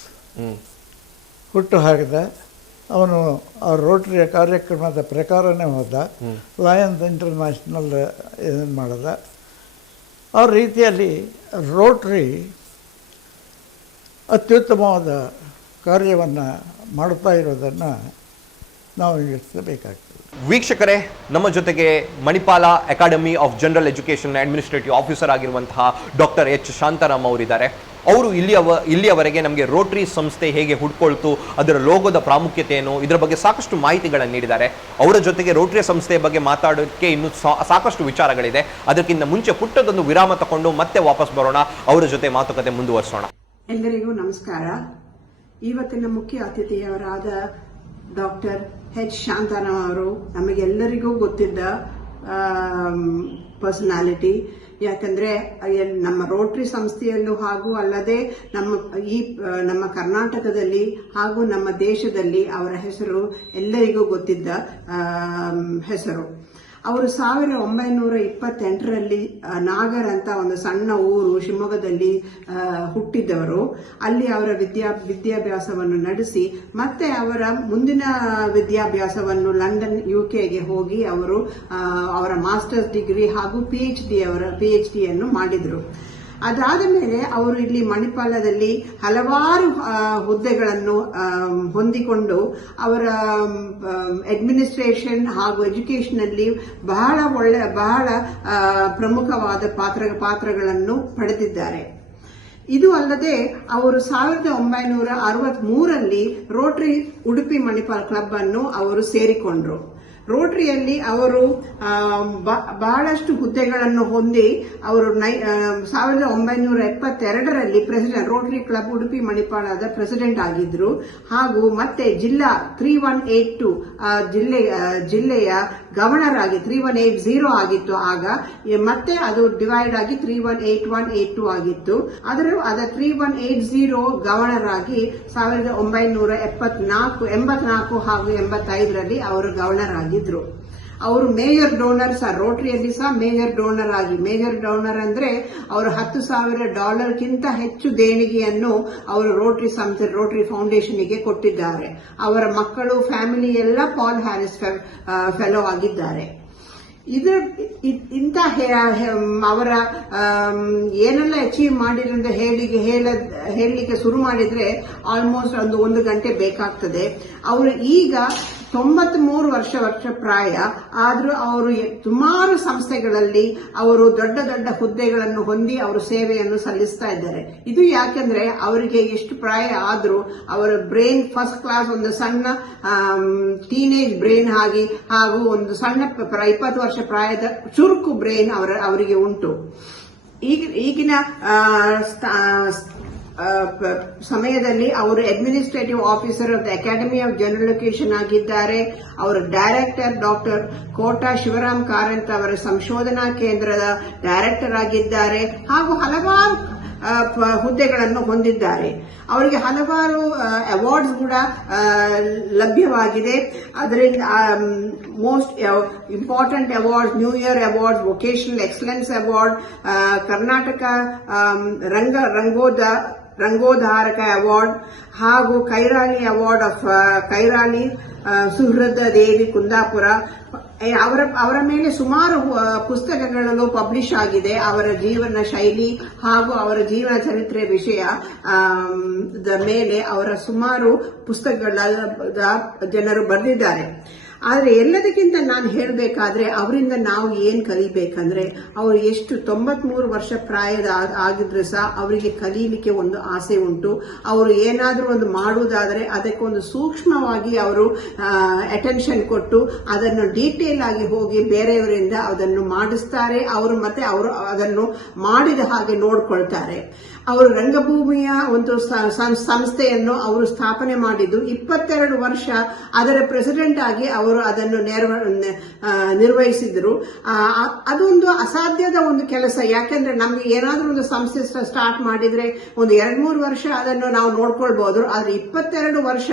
ಹುಟ್ಟು ಹಾಕಿದ. ಅವನು ಆ ರೋಟರಿಯ ಕಾರ್ಯಕ್ರಮದ ಪ್ರಕಾರನೇ ಹೋದ. ಲಯನ್ಸ್ ಇಂಟರ್ನ್ಯಾಷನಲ್ ಇದನ್ನು ಮಾಡಿದ. ಆ ರೀತಿಯಲ್ಲಿ ರೋಟರಿ ಅತ್ಯುತ್ತಮವಾದ ಕಾರ್ಯವನ್ನು ಮಾಡ್ತಾ ಇರೋದನ್ನು ನಾವು ಯೋಚಿಸಬೇಕಾಗ್ತದೆ. ವೀಕ್ಷಕರೇ, ನಮ್ಮ ಜೊತೆಗೆ Manipal academy of general education administrative officer ಆಗಿರುವಂತಹ ಡಾಕ್ಟರ್ ಎಚ್ ಶಾಂತಾರಾಮ್ ಅವರಿದ್ದಾರೆ. ಅವರು ಇಲ್ಲಿಯವರೆಗೆ ನಮಗೆ ರೋಟರಿ ಸಂಸ್ಥೆ ಹೇಗೆ ಹುಡ್ಕೊಳ್ತು, ಅದರ ಲೋಗೋದ ಪ್ರಾಮುಖ್ಯತೆ ಏನು, ಇದರ ಬಗ್ಗೆ ಸಾಕಷ್ಟು ಮಾಹಿತಿಗಳನ್ನು ನೀಡಿದ್ದಾರೆ. ಅವರ ಜೊತೆಗೆ ರೋಟರಿ ಸಂಸ್ಥೆಯ ಬಗ್ಗೆ ಮಾತಾಡೋಕ್ಕೆ ಇನ್ನೂ ಸಾಕಷ್ಟು ವಿಚಾರಗಳಿದೆ. ಅದಕ್ಕಿಂತ ಮುಂಚೆ ಪುಟ್ಟದೊಂದು ವಿರಾಮ ತಗೊಂಡು ಮತ್ತೆ ವಾಪಸ್ ಬರೋಣ, ಅವರ ಜೊತೆ ಮಾತುಕತೆ ಮುಂದುವರಿಸೋಣ. ಎಲ್ಲರಿಗೂ ನಮಸ್ಕಾರ. ಇವತ್ತಿನ ಮುಖ್ಯ ಅತಿಥಿಯವರಾದ ಡಾಕ್ಟರ್ ಎಚ್ ಶಾಂತಾರಾಮ್ ಅವರು ನಮಗೆಲ್ಲರಿಗೂ ಗೊತ್ತಿದ್ದ ಪರ್ಸನಾಲಿಟಿ. ಯಾಕಂದ್ರೆ ನಮ್ಮ ರೋಟರಿ ಸಂಸ್ಥೆಯಲ್ಲೂ ಹಾಗೂ ಅಲ್ಲದೆ ನಮ್ಮ ಕರ್ನಾಟಕದಲ್ಲಿ ಹಾಗೂ ನಮ್ಮ ದೇಶದಲ್ಲಿ ಅವರ ಹೆಸರು ಎಲ್ಲರಿಗೂ ಗೊತ್ತಿದ್ದ ಹೆಸರು. ಅವರು 1928ರಲ್ಲಿ ನಾಗರ್ ಅಂತ ಒಂದು ಸಣ್ಣ ಊರು ಶಿವಮೊಗ್ಗದಲ್ಲಿ ಹುಟ್ಟಿದವರು. ಅಲ್ಲಿ ಅವರ ವಿದ್ಯಾಭ್ಯಾಸವನ್ನು ನಡೆಸಿ ಮತ್ತೆ ಅವರ ಮುಂದಿನ ವಿದ್ಯಾಭ್ಯಾಸವನ್ನು ಲಂಡನ್ UKಗೆ ಹೋಗಿ ಅವರು ಅವರ ಮಾಸ್ಟರ್ಸ್ ಡಿಗ್ರಿ ಹಾಗೂ PhD ಯನ್ನು ಮಾಡಿದರು. ಅದಾದ ಮೇಲೆ ಅವರು ಇಲ್ಲಿ ಮಣಿಪಾಲದಲ್ಲಿ ಹಲವಾರು ಹುದ್ದೆಗಳನ್ನು ಹೊಂದಿಕೊಂಡು ಅವರ ಅಡ್ಮಿನಿಸ್ಟ್ರೇಷನ್ ಹಾಗೂ ಎಜುಕೇಶನ್ ಅಲ್ಲಿ ಬಹಳ ಪ್ರಮುಖವಾದ ಪಾತ್ರಗಳನ್ನು ಪಡೆದಿದ್ದಾರೆ. ಇದು ಅಲ್ಲದೆ ಅವರು 1963ರಲ್ಲಿ ರೋಟರಿ ಉಡುಪಿ ಮಣಿಪಾಲ್ ಕ್ಲಬ್ ಅನ್ನು ಅವರು ಸೇರಿಕೊಂಡ್ರು. ರೋಟರಿಯಲ್ಲಿ ಅವರು ಬಹಳಷ್ಟು ಹುದ್ದೆಗಳನ್ನು ಹೊಂದಿ ಅವರು 1972ರಲ್ಲಿ ಪ್ರೆಸಿಡೆಂಟ್, ರೋಟರಿ ಕ್ಲಬ್ ಉಡುಪಿ ಮಣಿಪಾಲದ ಪ್ರೆಸಿಡೆಂಟ್ ಆಗಿದ್ರು. ಹಾಗೂ ಮತ್ತೆ ಜಿಲ್ಲಾ 3182 ಜಿಲ್ಲೆಯ ಗವರ್ನರ್ ಆಗಿ 3180 ಆಗಿತ್ತು ಆಗ. ಮತ್ತೆ ಅದು ಡಿವೈಡ್ ಆಗಿ 318182 ಆಗಿತ್ತು. ಅದ 3180 ಗವರ್ನರ್ ಆಗಿ 1984 ಹಾಗೂ 85ರಲ್ಲಿ ಅವರು ಗವರ್ನರ್ ಆಗಿದ್ರು. ಅವರು ಮೇಜರ್ ಡೋನರ್ ರೋಟರಿಯಲ್ಲಿ ಸಹ ಮೇಜರ್ ಡೋನರ್ ಅಂದ್ರೆ ಅವರು $10,000 ಹೆಚ್ಚು ದೇಣಿಗೆಯನ್ನು ಅವರು ರೋಟರಿ ಸಂಸ್ಥೆ ರೋಟರಿ ಫೌಂಡೇಶನ್ಗೆ ಕೊಟ್ಟಿದ್ದಾರೆ. ಅವರ ಮಕ್ಕಳು ಫ್ಯಾಮಿಲಿ ಎಲ್ಲ ಪಾಲ್ ಹ್ಯಾರಿಸ್ ಫೆಲೋ ಆಗಿದ್ದಾರೆ. ಇಂಥ ಅವರ ಏನೆಲ್ಲ ಅಚೀವ್ ಮಾಡಿದ್ರೆ ಹೇಳಲಿಕ್ಕೆ ಶುರು ಮಾಡಿದ್ರೆ ಆಲ್ಮೋಸ್ಟ್ ಒಂದು ಗಂಟೆ ಬೇಕಾಗ್ತದೆ. ಅವರು ಈಗ 93 ವರ್ಷ ಪ್ರಾಯ ಆದ್ರೂ ಅವರು ಸುಮಾರು ಸಂಸ್ಥೆಗಳಲ್ಲಿ ಅವರು ದೊಡ್ಡ ಹುದ್ದೆಗಳನ್ನು ಹೊಂದಿ ಅವರು ಸೇವೆಯನ್ನು ಸಲ್ಲಿಸ್ತಾ ಇದ್ದಾರೆ. ಇದು ಯಾಕೆಂದ್ರೆ ಅವರಿಗೆ ಎಷ್ಟು ಪ್ರಾಯ ಆದ್ರೂ ಅವರ ಬ್ರೈನ್ ಫಸ್ಟ್ ಕ್ಲಾಸ್, ಒಂದು ಸಣ್ಣ ಟೀನೇಜ್ ಬ್ರೈನ್ ಹಾಗೂ ಒಂದು ಸಣ್ಣ 20 ವರ್ಷ ಪ್ರಾಯದ ಚುರುಕು ಬ್ರೈನ್ ಅವರಿಗೆ ಉಂಟು. ಈಗಿನ ಸಮಯದಲ್ಲಿ ಅವರು administrative officer of the academy of general education ಆಗಿದ್ದಾರೆ. ಅವರ ಡೈರೆಕ್ಟರ್ ಡಾಕ್ಟರ್ ಕೋಟಾ ಶಿವರಾಮ್ ಕಾರಂತ್ ಅವರ ಸಂಶೋಧನಾ ಕೇಂದ್ರದ ಡೈರೆಕ್ಟರ್ ಆಗಿದ್ದಾರೆ. ಹಾಗೂ ಹಲವಾರು ಹುದ್ದೆಗಳನ್ನು ಹೊಂದಿದ್ದಾರೆ. ಅವರಿಗೆ ಹಲವಾರು ಅವಾರ್ಡ್ಸ್ ಕೂಡ ಲಭ್ಯವಾಗಿದೆ. ಅದರಿಂದ most important awards, new year awards, vocational excellence award, Karnataka ರಂಗೋಧಾರಕ ಅವಾರ್ಡ್ ಹಾಗೂ ಕೈರಾಲಿ ಅವಾರ್ಡ್ ಆಫ್ ಕೈರಾಲಿ ಸುಹೃದ ದೇವಿ ಕುಂದಾಪುರ. ಅವರ ಮೇಲೆ ಸುಮಾರು ಪುಸ್ತಕಗಳು ಪಬ್ಲಿಷ್ ಆಗಿದೆ. ಅವರ ಜೀವನ ಶೈಲಿ ಹಾಗೂ ಅವರ ಜೀವನ ಚರಿತ್ರೆ ವಿಷಯದ ಮೇಲೆ ಅವರ ಸುಮಾರು ಪುಸ್ತಕಗಳ ಜನರು ಬರೆದಿದ್ದಾರೆ. ಆದರೆ ಎಲ್ಲದಕ್ಕಿಂತ ನಾನು ಹೇಳಬೇಕಾದ್ರೆ ಅವರಿಂದ ನಾವು ಏನು ಕಲಿಬೇಕಂದ್ರೆ ಅವರು ಎಷ್ಟು 93 ವರ್ಷ ಪ್ರಾಯದ ಆಗಿದ್ರು ಸಹ ಅವರಿಗೆ ಕಲೀಲಿಕ್ಕೆ ಒಂದು ಆಸೆ ಉಂಟು. ಅವರು ಏನಾದರೂ ಒಂದು ಮಾಡುವುದಾದರೆ ಅದಕ್ಕೊಂದು ಸೂಕ್ಷ್ಮವಾಗಿ ಅವರು ಅಟೆನ್ಷನ್ ಕೊಟ್ಟು ಅದನ್ನು ಡೀಟೇಲ್ ಆಗಿ ಹೋಗಿ ಬೇರೆಯವರಿಂದ ಅದನ್ನು ಮಾಡಿಸ್ತಾರೆ. ಅವರು ಮತ್ತೆ ಅವರು ಅದನ್ನು ಮಾಡಿದ ಹಾಗೆ ನೋಡ್ಕೊಳ್ತಾರೆ. ಅವರು ರಂಗಭೂಮಿಯ ಒಂದು ಸಂಸ್ಥೆಯನ್ನು ಅವರು ಸ್ಥಾಪನೆ ಮಾಡಿದ್ದು 22 ವರ್ಷ ಅದರ ಪ್ರೆಸಿಡೆಂಟ್ ಆಗಿ ಅವರು ಅದನ್ನು ನಿರ್ವಹಿಸಿದ್ರು. ಅದೊಂದು ಅಸಾಧ್ಯದ ಒಂದು ಕೆಲಸ. ಯಾಕೆಂದ್ರೆ ನಮ್ಗೆ ಏನಾದ್ರೂ ಒಂದು ಸಂಸ್ಥೆ ಸ್ಟಾರ್ಟ್ ಮಾಡಿದ್ರೆ ಒಂದು 2-3 ವರ್ಷ ಅದನ್ನು ನಾವು ನೋಡ್ಕೊಳ್ಬಹುದು. ಆದ್ರೆ 22 ವರ್ಷ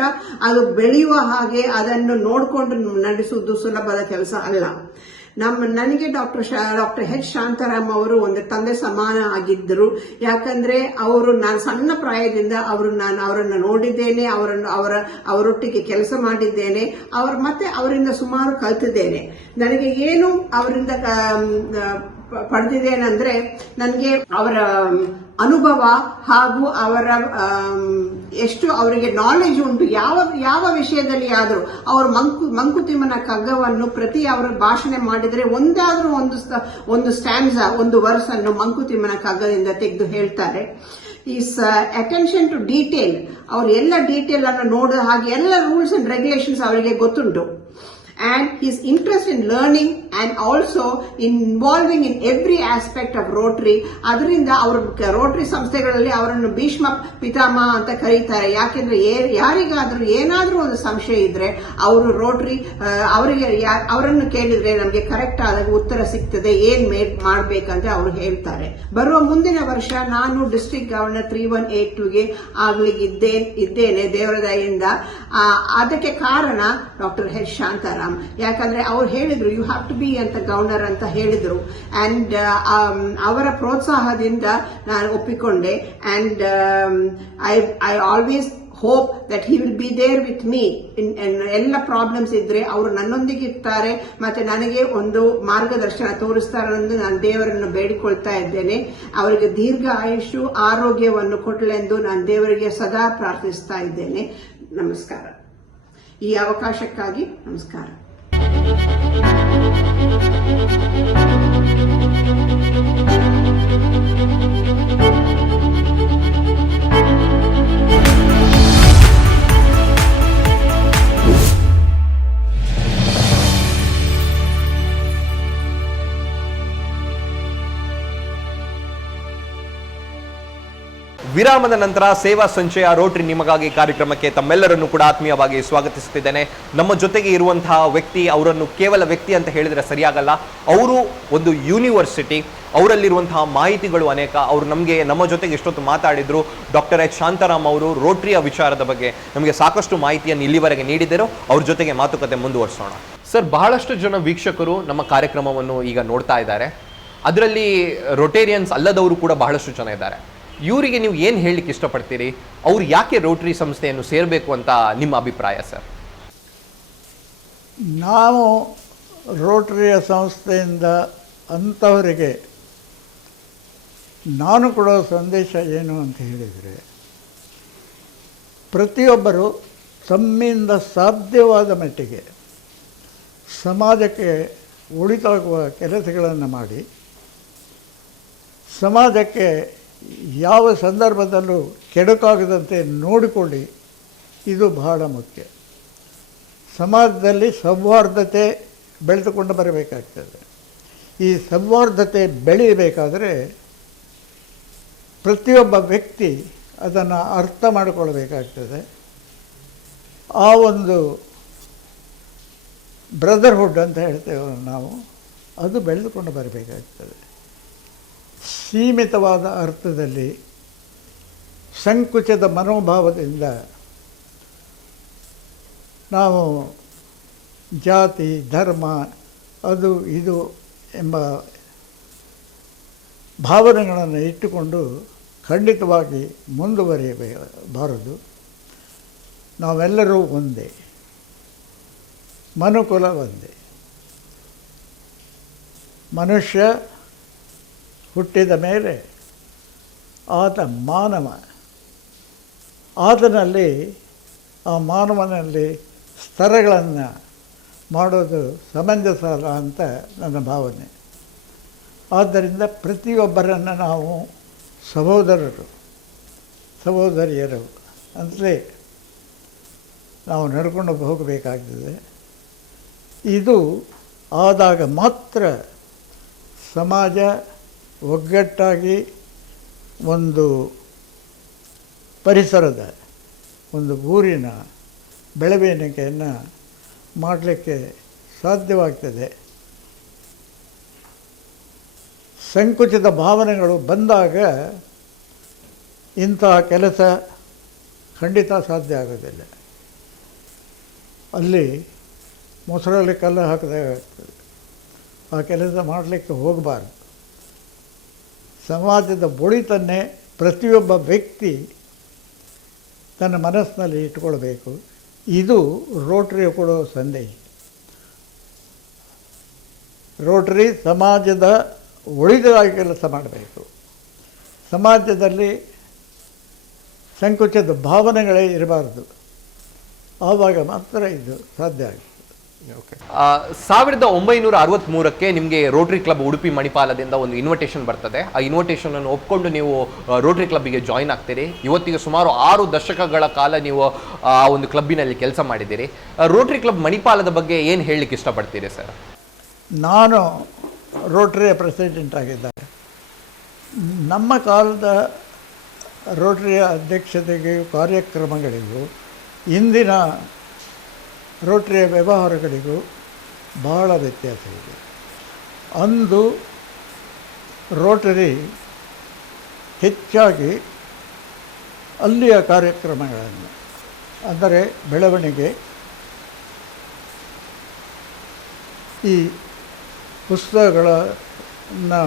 ಅದು ಬೆಳೆಯುವ ಹಾಗೆ ಅದನ್ನು ನೋಡಿಕೊಂಡು ನಡೆಸುವುದು ಸುಲಭದ ಕೆಲಸ ಅಲ್ಲ. ನನಗೆ ಡಾಕ್ಟರ್ ಎಚ್ ಶಾಂತಾರಾಮ್ ಅವರು ಒಂದು ತಂದೆ ಸಮಾನ ಆಗಿದ್ದರು. ಯಾಕಂದ್ರೆ ನಾನು ಸಣ್ಣ ಪ್ರಾಯದಿಂದ ಅವರನ್ನು ನೋಡಿದ್ದೇನೆ, ಅವರೊಟ್ಟಿಗೆ ಕೆಲಸ ಮಾಡಿದ್ದೇನೆ, ಮತ್ತೆ ಅವರಿಂದ ಸುಮಾರು ಕಲಿತಿದ್ದೇನೆ. ನನಗೆ ಏನು ಅವರಿಂದ ಪಡೆದಿದ್ದೇನೆಂದ್ರೆ ನನಗೆ ಅವರ ಅನುಭವ ಹಾಗೂ ಅವರ ಎಷ್ಟು ಅವರಿಗೆ ನಾಲೆಜ್ ಉಂಟು ಯಾವ ವಿಷಯದಲ್ಲಿ ಆದರೂ. ಅವರು ಮಂಕುತಿಮ್ಮನ ಕಗ್ಗವನ್ನು ಪ್ರತಿ ಅವರ ಭಾಷಣ ಮಾಡಿದರೆ ಒಂದಾದ್ರೂ ಒಂದು ಸ್ಟ್ಯಾನ್ಸಾ, ಒಂದು ವರ್ಸ್ ಅನ್ನು ಮಂಕುತಿಮ್ಮನ ಕಗ್ಗದಿಂದ ತೆಗೆದು ಹೇಳ್ತಾರೆ. Is attention to detail. ಅವರು ಎಲ್ಲ ಡೀಟೇಲ್ ಅನ್ನು ನೋಡಿದ ಹಾಗೆ ಎಲ್ಲ ರೂಲ್ಸ್ ಅಂಡ್ ರೆಗ್ಯುಲೇಷನ್ಸ್ ಅವರಿಗೆ ಗೊತ್ತುಂಟು. And his interest in learning and also involving in every aspect of Rotary. ಅದರಿಂದ ಅವರು ರೋಟರಿ ಸಂಸ್ಥೆಗಳಲ್ಲಿ ಅವರನ್ನು ಭೀಷ್ಮ ಪಿತಾಮಹ ಅಂತ ಕರೀತಾರೆ. ಯಾಕೆಂದ್ರೆ ಯಾರಿಗಾದ್ರೂ ಏನಾದ್ರೂ ಒಂದು ಸಂಶಯ ಇದ್ರೆ ಅವರು ರೋಟರಿ ಅವರನ್ನು ಕೇಳಿದ್ರೆ ನಮಗೆ ಕರೆಕ್ಟ್ ಆದಾಗ ಉತ್ತರ ಸಿಗ್ತದೆ, ಏನ್ ಮಾಡ್ಬೇಕಂತ ಅವರು ಹೇಳ್ತಾರೆ. ಬರುವ ಮುಂದಿನ ವರ್ಷ ನಾನು ಡಿಸ್ಟ್ರಿಕ್ಟ್ ಗವರ್ನರ್ 3182ಗೆ ಇದ್ದೇನೆ ದೇವರ ದಯೆಯಿಂದ. ಅದಕ್ಕೆ ಕಾರಣ ಡಾಕ್ಟರ್ ಎಚ್ ಶಾಂತಾರಾಮ್. ಯಾಕಂದ್ರೆ ಅವ್ರು ಹೇಳಿದ್ರು ಯು ಹ್ಯಾವ್ ಟು ಬಿ ಅಂತ ಗವರ್ನರ್ ಅಂತ ಹೇಳಿದ್ರು. ಅಂಡ್ ಅವರ ಪ್ರೋತ್ಸಾಹದಿಂದ ನಾನು ಒಪ್ಪಿಕೊಂಡೆ. And I always hope that he will be there with me. ಎಲ್ಲ ಪ್ರಾಬ್ಲಮ್ಸ್ ಇದ್ರೆ ಅವರು ನನ್ನೊಂದಿಗೆ ಇರ್ತಾರೆ ಮತ್ತೆ ನನಗೆ ಒಂದು ಮಾರ್ಗದರ್ಶನ ತೋರಿಸ್ತಾರೆ ಎಂದು ನಾನು ದೇವರನ್ನು ಬೇಡಿಕೊಳ್ತಾ ಇದ್ದೇನೆ. ಅವರಿಗೆ ದೀರ್ಘ ಆಯುಷು ಆರೋಗ್ಯವನ್ನು ಕೊಡಲೆಂದು ನಾನು ದೇವರಿಗೆ ಸದಾ ಪ್ರಾರ್ಥಿಸ್ತಾ ಇದ್ದೇನೆ. ನಮಸ್ಕಾರ. ಈ ಅವಕಾಶಕ್ಕಾಗಿ ನಮಸ್ಕಾರ. ವಿರಾಮದ ನಂತರ ಸೇವಾ ಸಂಚಯ ರೋಟರಿ ನಿಮಗಾಗಿ ಕಾರ್ಯಕ್ರಮಕ್ಕೆ ತಮ್ಮೆಲ್ಲರನ್ನು ಕೂಡ ಆತ್ಮೀಯವಾಗಿ ಸ್ವಾಗತಿಸುತ್ತಿದ್ದೇನೆ. ನಮ್ಮ ಜೊತೆಗೆ ಇರುವಂತಹ ವ್ಯಕ್ತಿ, ಅವರನ್ನು ಕೇವಲ ವ್ಯಕ್ತಿ ಅಂತ ಹೇಳಿದರೆ ಸರಿಯಾಗಲ್ಲ, ಅವರು ಒಂದು ಯೂನಿವರ್ಸಿಟಿ. ಅವರಲ್ಲಿರುವಂತಹ ಮಾಹಿತಿಗಳು ಅನೇಕ. ಅವರು ನಮ್ಮ ಜೊತೆಗೆ ಎಷ್ಟೊತ್ತು ಮಾತಾಡಿದ್ರು. ಡಾಕ್ಟರ್ ಎಚ್ ಶಾಂತಾರಾಮ್ ಅವರು ರೋಟರಿಯ ವಿಚಾರದ ಬಗ್ಗೆ ನಮಗೆ ಸಾಕಷ್ಟು ಮಾಹಿತಿಯನ್ನು ಇಲ್ಲಿವರೆಗೆ ನೀಡಿದರು. ಅವ್ರ ಜೊತೆಗೆ ಮಾತುಕತೆ ಮುಂದುವರಿಸೋಣ. ಸರ್, ಬಹಳಷ್ಟು ಜನ ವೀಕ್ಷಕರು ನಮ್ಮ ಕಾರ್ಯಕ್ರಮವನ್ನು ಈಗ ನೋಡ್ತಾ ಇದ್ದಾರೆ. ಅದರಲ್ಲಿ ರೊಟೇರಿಯನ್ಸ್ ಅಲ್ಲದವರು ಕೂಡ ಬಹಳಷ್ಟು ಜನ ಇದ್ದಾರೆ. ಇವರಿಗೆ ನೀವು ಏನು ಹೇಳಲಿಕ್ಕೆ ಇಷ್ಟಪಡ್ತೀರಿ? ಅವ್ರು ಯಾಕೆ ರೋಟರಿ ಸಂಸ್ಥೆಯನ್ನು ಸೇರಬೇಕು ಅಂತ ನಿಮ್ಮ ಅಭಿಪ್ರಾಯ ಸರ್? ನಾವು ರೋಟರಿಯ ಸಂಸ್ಥೆಯಿಂದ ಅಂಥವರಿಗೆ ನಾನು ಕೊಡೋ ಸಂದೇಶ ಏನು ಅಂತ ಹೇಳಿದರೆ, ಪ್ರತಿಯೊಬ್ಬರು ತಮ್ಮಿಂದ ಸಾಧ್ಯವಾದ ಮಟ್ಟಿಗೆ ಸಮಾಜಕ್ಕೆ ಒಳಿತಾಗುವ ಕೆಲಸಗಳನ್ನು ಮಾಡಿ, ಸಮಾಜಕ್ಕೆ ಯಾವ ಸಂದರ್ಭದಲ್ಲೂ ಕೆಡುಕಾಗದಂತೆ ನೋಡಿಕೊಳ್ಳಿ. ಇದು ಬಹಳ ಮುಖ್ಯ. ಸಮಾಜದಲ್ಲಿ ಸೌಹಾರ್ದತೆ ಬೆಳೆದುಕೊಂಡು ಬರಬೇಕಾಗ್ತದೆ. ಈ ಸೌಹಾರ್ದತೆ ಬೆಳೆಯಬೇಕಾದರೆ ಪ್ರತಿಯೊಬ್ಬ ವ್ಯಕ್ತಿ ಅದನ್ನು ಅರ್ಥ ಮಾಡಿಕೊಳ್ಬೇಕಾಗ್ತದೆ. ಆ ಒಂದು ಬ್ರದರ್ಹುಡ್ ಅಂತ ಹೇಳ್ತೇವೆ ನಾವು, ಅದು ಬೆಳೆದುಕೊಂಡು ಬರಬೇಕಾಗ್ತದೆ. ಸೀಮಿತವಾದ ಅರ್ಥದಲ್ಲಿ ಸಂಕುಚಿತ ಮನೋಭಾವದಿಂದ ನಾವು ಜಾತಿ, ಧರ್ಮ, ಅದು ಇದು ಎಂಬ ಭಾವನೆಗಳನ್ನು ಇಟ್ಟುಕೊಂಡು ಖಂಡಿತವಾಗಿ ಮುಂದುವರಿಯಬಾರದು. ನಾವೆಲ್ಲರೂ ಒಂದೇ, ಮನುಕುಲ ಒಂದೇ. ಮನುಷ್ಯ ಹುಟ್ಟಿದ ಮೇಲೆ ಆತ ಮಾನವ. ಆತನಲ್ಲಿ, ಆ ಮಾನವನಲ್ಲಿ ಸ್ತರಗಳನ್ನು ಮಾಡೋದು ಸಮಂಜಸ ಅಲ್ಲ ಅಂತ ನನ್ನ ಭಾವನೆ. ಆದ್ದರಿಂದ ಪ್ರತಿಯೊಬ್ಬರನ್ನು ನಾವು ಸಹೋದರರು ಸಹೋದರಿಯರು ಅಂತಲೇ ನಾವು ನಡ್ಕೊಂಡು ಹೋಗಬೇಕಾಗ್ತದೆ. ಇದು ಆದಾಗ ಮಾತ್ರ ಸಮಾಜ ಒಗ್ಗಟ್ಟಾಗಿ ಒಂದು ಪರಿಸರದ ಒಂದು ಊರಿನ ಬೆಳವಣಿಗೆಯನ್ನು ಮಾಡಲಿಕ್ಕೆ ಸಾಧ್ಯವಾಗ್ತದೆ. ಸಂಕುಚಿತ ಭಾವನೆಗಳು ಬಂದಾಗ ಇಂತಹ ಕೆಲಸ ಖಂಡಿತ ಸಾಧ್ಯ ಆಗೋದಿಲ್ಲ. ಅಲ್ಲಿ ಮೊಸರಲ್ಲಿ ಕಲ್ಲು ಹಾಕಿದಾಗ ಆಗ್ತದೆ. ಆ ಕೆಲಸ ಮಾಡಲಿಕ್ಕೆ ಹೋಗಬಾರ್ದು. ಸಮಾಜದ ಒಳಿತನ್ನೇ ಪ್ರತಿಯೊಬ್ಬ ವ್ಯಕ್ತಿ ತನ್ನ ಮನಸ್ಸಿನಲ್ಲಿ ಇಟ್ಕೊಳ್ಬೇಕು. ಇದು ರೋಟ್ರಿ ಕೊಡೋ ಸಂದೇಶ. ರೋಟ್ರಿ ಸಮಾಜದ ಒಳಿತಾಗಿ ಕೆಲಸ ಮಾಡಬೇಕು. ಸಮಾಜದಲ್ಲಿ ಸಂಕುಚಿತ ಭಾವನೆಗಳೇ ಇರಬಾರ್ದು. ಆವಾಗ ಮಾತ್ರ ಇದು ಸಾಧ್ಯ ಆಗುತ್ತೆ. 1963ಕ್ಕೆ ನಿಮಗೆ ರೋಟರಿ ಕ್ಲಬ್ ಉಡುಪಿ ಮಣಿಪಾಲದಿಂದ ಒಂದು ಇನ್ವಿಟೇಷನ್ ಬರ್ತದೆ. ಆ ಇನ್ವಿಟೇಷನ್ ಅನ್ನು ಒಪ್ಕೊಂಡು ನೀವು ರೋಟರಿ ಕ್ಲಬ್ಗೆ ಜಾಯಿನ್ ಆಗ್ತೀರಿ. ಇವತ್ತಿಗೆ ಸುಮಾರು 6 ದಶಕಗಳ ಕಾಲ ನೀವು ಆ ಒಂದು ಕ್ಲಬ್ಬಿನಲ್ಲಿ ಕೆಲಸ ಮಾಡಿದ್ದೀರಿ. ರೋಟರಿ ಕ್ಲಬ್ ಮಣಿಪಾಲದ ಬಗ್ಗೆ ಏನು ಹೇಳಲಿಕ್ಕೆ ಇಷ್ಟಪಡ್ತೀರಿ ಸರ್? ನಾನು ರೋಟರಿಯ ಪ್ರೆಸಿಡೆಂಟ್ ಆಗಿದ್ದಾರೆ. ನಮ್ಮ ಕಾಲದ ರೋಟರಿಯ ಅಧ್ಯಕ್ಷತೆಗೆ ಕಾರ್ಯಕ್ರಮಗಳಿಗೂ ಇಂದಿನ ರೋಟರಿಯ ವ್ಯವಹಾರಗಳಿಗೂ ಬಹಳ ವ್ಯತ್ಯಾಸ ಇದೆ. ಅಂದು ರೋಟರಿ ಹೆಚ್ಚಾಗಿ ಅಲ್ಲಿಯ ಕಾರ್ಯಕ್ರಮಗಳನ್ನು, ಅಂದರೆ ಬೆಳವಣಿಗೆ, ಈ ಪುಸ್ತಕಗಳನ್ನು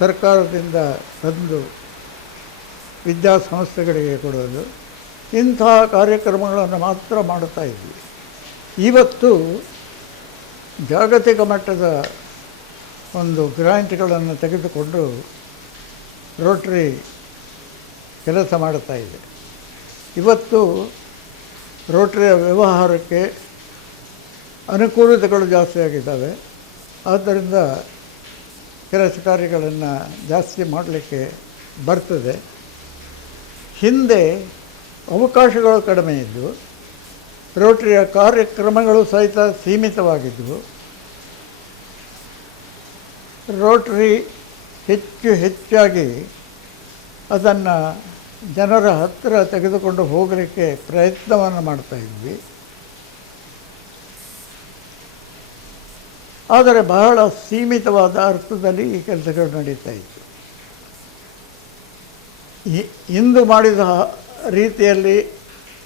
ಸರ್ಕಾರದಿಂದ ತಂದು ವಿದ್ಯಾಸಂಸ್ಥೆಗಳಿಗೆ ಕೊಡೋದು, ಇಂತಹ ಕಾರ್ಯಕ್ರಮಗಳನ್ನು ಮಾತ್ರ ಮಾಡುತ್ತಾ ಇದ್ವಿ. ಇವತ್ತು ಜಾಗತಿಕ ಮಟ್ಟದ ಒಂದು ಗ್ರಾಂಟ್ಗಳನ್ನು ತೆಗೆದುಕೊಂಡು ರೋಟರಿ ಕೆಲಸ ಮಾಡುತ್ತಾ ಇದೆ. ಇವತ್ತು ರೋಟರಿಯ ವ್ಯವಹಾರಕ್ಕೆ ಅನುಕೂಲತೆಗಳು ಜಾಸ್ತಿ ಆಗಿದ್ದಾವೆ. ಆದ್ದರಿಂದ ಕೆಲಸ ಕಾರ್ಯಗಳನ್ನು ಜಾಸ್ತಿ ಮಾಡಲಿಕ್ಕೆ ಬರ್ತದೆ. ಹಿಂದೆ ಅವಕಾಶಗಳು ಕಡಿಮೆ ಇದ್ದವು. ರೋಟರಿಯ ಕಾರ್ಯಕ್ರಮಗಳು ಸಹಿತ ಸೀಮಿತವಾಗಿದ್ದವು. ರೋಟರಿ ಹೆಚ್ಚಾಗಿ ಅದನ್ನು ಜನರ ಹತ್ತಿರ ತೆಗೆದುಕೊಂಡು ಹೋಗಲಿಕ್ಕೆ ಪ್ರಯತ್ನವನ್ನು ಮಾಡ್ತಾಯಿದ್ವಿ. ಆದರೆ ಬಹಳ ಸೀಮಿತವಾದ ಅರ್ಥದಲ್ಲಿ ಈ ಕೆಲಸಗಳು ನಡೀತಾ ಇತ್ತು. ಇಂದು ಮಾಡಿದ ರೀತಿಯಲ್ಲಿ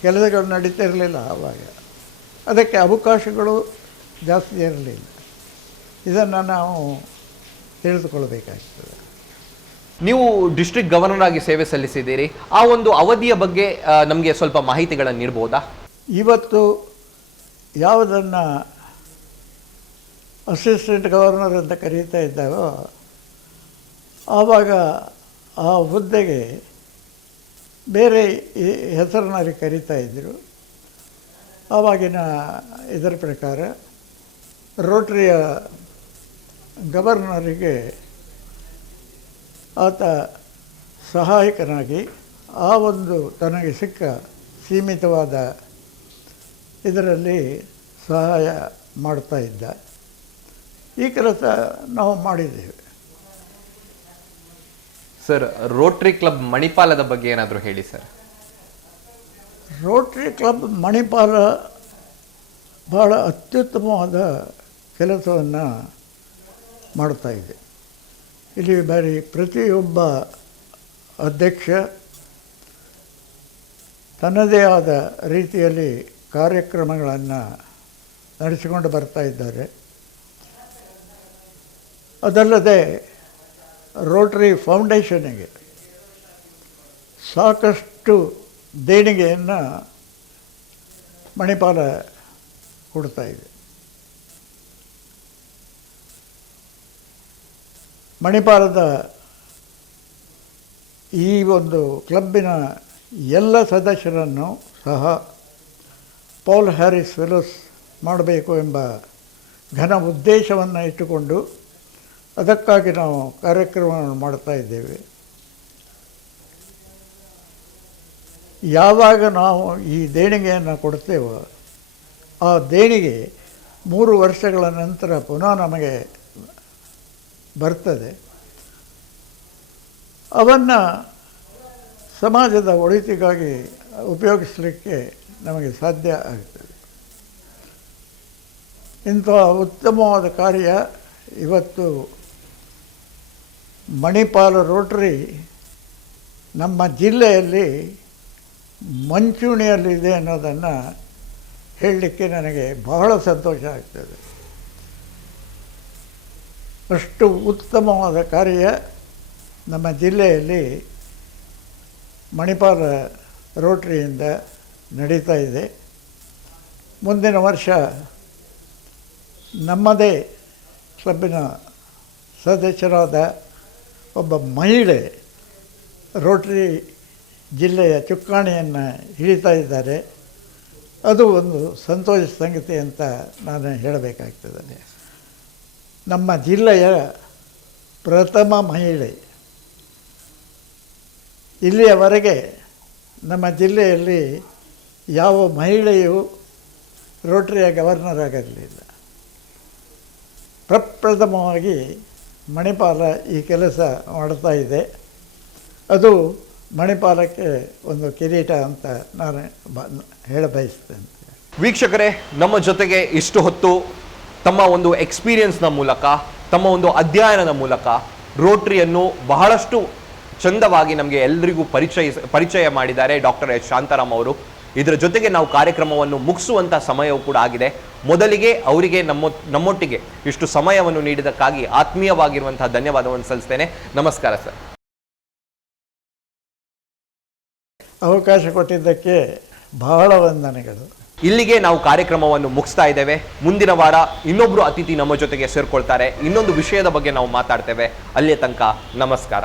ಕೆಲಸಗಳು ನಡೀತಾ ಇರಲಿಲ್ಲ. ಆವಾಗ ಅದಕ್ಕೆ ಅವಕಾಶಗಳು ಜಾಸ್ತಿ ಇರಲಿಲ್ಲ. ಇದನ್ನು ನಾವು ತಿಳಿದುಕೊಳ್ಬೇಕಾಗ್ತದೆ. ನೀವು ಡಿಸ್ಟ್ರಿಕ್ಟ್ ಗವರ್ನರ್ ಆಗಿ ಸೇವೆ ಸಲ್ಲಿಸಿದ್ದೀರಿ. ಆ ಒಂದು ಅವಧಿಯ ಬಗ್ಗೆ ನಮಗೆ ಸ್ವಲ್ಪ ಮಾಹಿತಿಗಳನ್ನು ನೀಡ್ಬೋದಾ? ಇವತ್ತು ಯಾವುದನ್ನು ಅಸಿಸ್ಟೆಂಟ್ ಗವರ್ನರ್ ಅಂತ ಕರೀತಾ ಇದ್ದಾರೋ ಆವಾಗ ಆ ಹುದ್ದೆಗೆ ಬೇರೆ ಹೆಸರಿನಲ್ಲಿ ಕರೀತಾ ಇದ್ದರು. ಆವಾಗಿನ ಇದರ ಪ್ರಕಾರ ರೋಟರಿಯ ಗವರ್ನರಿಗೆ ಆತ ಸಹಾಯಕನಾಗಿ ಆ ಒಂದು ತನಗೆ ಸಿಕ್ಕ ಸೀಮಿತವಾದ ಇದರಲ್ಲಿ ಸಹಾಯ ಮಾಡ್ತಾ ಇದ್ದ. ಈ ಕೆಲಸ ನಾವು ಮಾಡಿದ್ದೇವೆ. ಸರ್, ರೋಟರಿ ಕ್ಲಬ್ ಮಣಿಪಾಲದ ಬಗ್ಗೆ ಏನಾದರೂ ಹೇಳಿ ಸರ್. ರೋಟರಿ ಕ್ಲಬ್ ಮಣಿಪಾಲ ಬಹಳ ಅತ್ಯುತ್ತಮವಾದ ಕೆಲಸವನ್ನು ಮಾಡ್ತಾ ಇದೆ. ಇಲ್ಲಿ ಬರೀ ಪ್ರತಿಯೊಬ್ಬ ಅಧ್ಯಕ್ಷ ತನ್ನದೇ ಆದ ರೀತಿಯಲ್ಲಿ ಕಾರ್ಯಕ್ರಮಗಳನ್ನು ನಡೆಸಿಕೊಂಡು ಬರ್ತಾ ಇದ್ದಾರೆ. ಅದಲ್ಲದೆ ರೋಟರಿ ಫೌಂಡೇಶನ್ನಿಗೆ ಸಾಕಷ್ಟು ದೇಣಿಗೆಯನ್ನು ಮಣಿಪಾಲ ಕೊಡ್ತಾ ಇದೆ. ಮಣಿಪಾಲದ ಈ ಒಂದು ಕ್ಲಬ್ಬಿನ ಎಲ್ಲ ಸದಸ್ಯರನ್ನು ಸಹ ಪೌಲ್ ಹ್ಯಾರಿಸ್ ಫೆಲೋಸ್ ಮಾಡಬೇಕು ಎಂಬ ಘನ ಉದ್ದೇಶವನ್ನು ಇಟ್ಟುಕೊಂಡು ಅದಕ್ಕಾಗಿ ನಾವು ಕಾರ್ಯಕ್ರಮವನ್ನು ಮಾಡ್ತಾ ಇದ್ದೇವೆ. ಯಾವಾಗ ನಾವು ಈ ದೇಣಿಗೆಯನ್ನು ಕೊಡ್ತೇವೋ ಆ ದೇಣಿಗೆ 3 ವರ್ಷಗಳ ನಂತರ ಪುನಃ ನಮಗೆ ಬರ್ತದೆ. ಅವನ್ನು ಸಮಾಜದ ಒಳಿತಿಗಾಗಿ ಉಪಯೋಗಿಸಲಿಕ್ಕೆ ನಮಗೆ ಸಾಧ್ಯ ಆಗ್ತದೆ. ಇಂತಹ ಉತ್ತಮವಾದ ಕಾರ್ಯ ಇವತ್ತು ಮಣಿಪಾಲ ರೋಟರಿ ನಮ್ಮ ಜಿಲ್ಲೆಯಲ್ಲಿ ಮುಂಚೂಣಿಯಲ್ಲಿದೆ ಅನ್ನೋದನ್ನು ಹೇಳಲಿಕ್ಕೆ ನನಗೆ ಬಹಳ ಸಂತೋಷ ಆಗ್ತದೆ. ಅಷ್ಟು ಉತ್ತಮವಾದ ಕಾರ್ಯ ನಮ್ಮ ಜಿಲ್ಲೆಯಲ್ಲಿ ಮಣಿಪಾಲ ರೋಟರಿಯಿಂದ ನಡೀತಾ ಇದೆ. ಮುಂದಿನ ವರ್ಷ ನಮ್ಮದೇ ಕ್ಲಬ್ಬಿನ ಸದಸ್ಯರಾದ ಒಬ್ಬ ಮಹಿಳೆ ರೋಟರಿ ಜಿಲ್ಲೆಯ ಚುಕ್ಕಾಣಿಯನ್ನು ಹಿಡಿತಾ ಇದ್ದಾರೆ. ಅದು ಒಂದು ಸಂತೋಷದ ಸಂಗತಿ ಅಂತ ನಾನು ಹೇಳಬೇಕಾಗ್ತದೆ. ನಮ್ಮ ಜಿಲ್ಲೆಯ ಪ್ರಥಮ ಮಹಿಳೆ. ಇಲ್ಲಿಯವರೆಗೆ ನಮ್ಮ ಜಿಲ್ಲೆಯಲ್ಲಿ ಯಾವ ಮಹಿಳೆಯೂ ರೋಟರಿಯ ಗವರ್ನರ್ ಆಗಿರಲಿಲ್ಲ. ಪ್ರಪ್ರಥಮವಾಗಿ ಮಣಿಪಾಲ ಈ ಕೆಲಸ ಮಾಡ್ತಾ ಇದೆ. ಅದು ಮಣಿಪಾಲಕ್ಕೆ ಒಂದು ಕಿರೀಟ ಅಂತ ನಾನು ಹೇಳಬಯಸ್ತೇನೆ. ವೀಕ್ಷಕರೇ, ನಮ್ಮ ಜೊತೆಗೆ ಇಷ್ಟು ಹೊತ್ತು ತಮ್ಮ ಒಂದು ಎಕ್ಸ್ಪೀರಿಯನ್ಸ್ನ ಮೂಲಕ, ತಮ್ಮ ಒಂದು ಅಧ್ಯಯನದ ಮೂಲಕ ರೋಟರಿಯನ್ನು ಬಹಳಷ್ಟು ಚಂದವಾಗಿ ನಮಗೆ ಎಲ್ಲರಿಗೂ ಪರಿಚಯ ಮಾಡಿದ್ದಾರೆ ಡಾಕ್ಟರ್ ಎಚ್ ಶಾಂತಾರಾಮ್ ಅವರು. ಇದರ ಜೊತೆಗೆ ನಾವು ಕಾರ್ಯಕ್ರಮವನ್ನು ಮುಗಿಸುವಂಥ ಸಮಯವೂ ಕೂಡ ಆಗಿದೆ. ಮೊದಲಿಗೆ ಅವರಿಗೆ ನಮ್ಮೊಟ್ಟಿಗೆ ಇಷ್ಟು ಸಮಯವನ್ನು ನೀಡಿದ್ದಕ್ಕಾಗಿ ಆತ್ಮೀಯವಾಗಿರುವಂತಹ ಧನ್ಯವಾದವನ್ನು ಸಲ್ಲಿಸ್ತೇನೆ. ನಮಸ್ಕಾರ ಸರ್. ಅವಕಾಶ ಕೊಟ್ಟಿದ್ದಕ್ಕೆ ಬಹಳ ವಂದನೆಗಳು. ಇಲ್ಲಿಗೆ ನಾವು ಕಾರ್ಯಕ್ರಮವನ್ನು ಮುಗಿಸ್ತಾ ಇದ್ದೇವೆ. ಮುಂದಿನ ವಾರ ಇನ್ನೊಬ್ರು ಅತಿಥಿ ನಮ್ಮ ಜೊತೆಗೆ ಸೇರ್ಕೊಳ್ತಾರೆ. ಇನ್ನೊಂದು ವಿಷಯದ ಬಗ್ಗೆ ನಾವು ಮಾತಾಡ್ತೇವೆ. ಅಲ್ಲಿಯ ತನಕ ನಮಸ್ಕಾರ.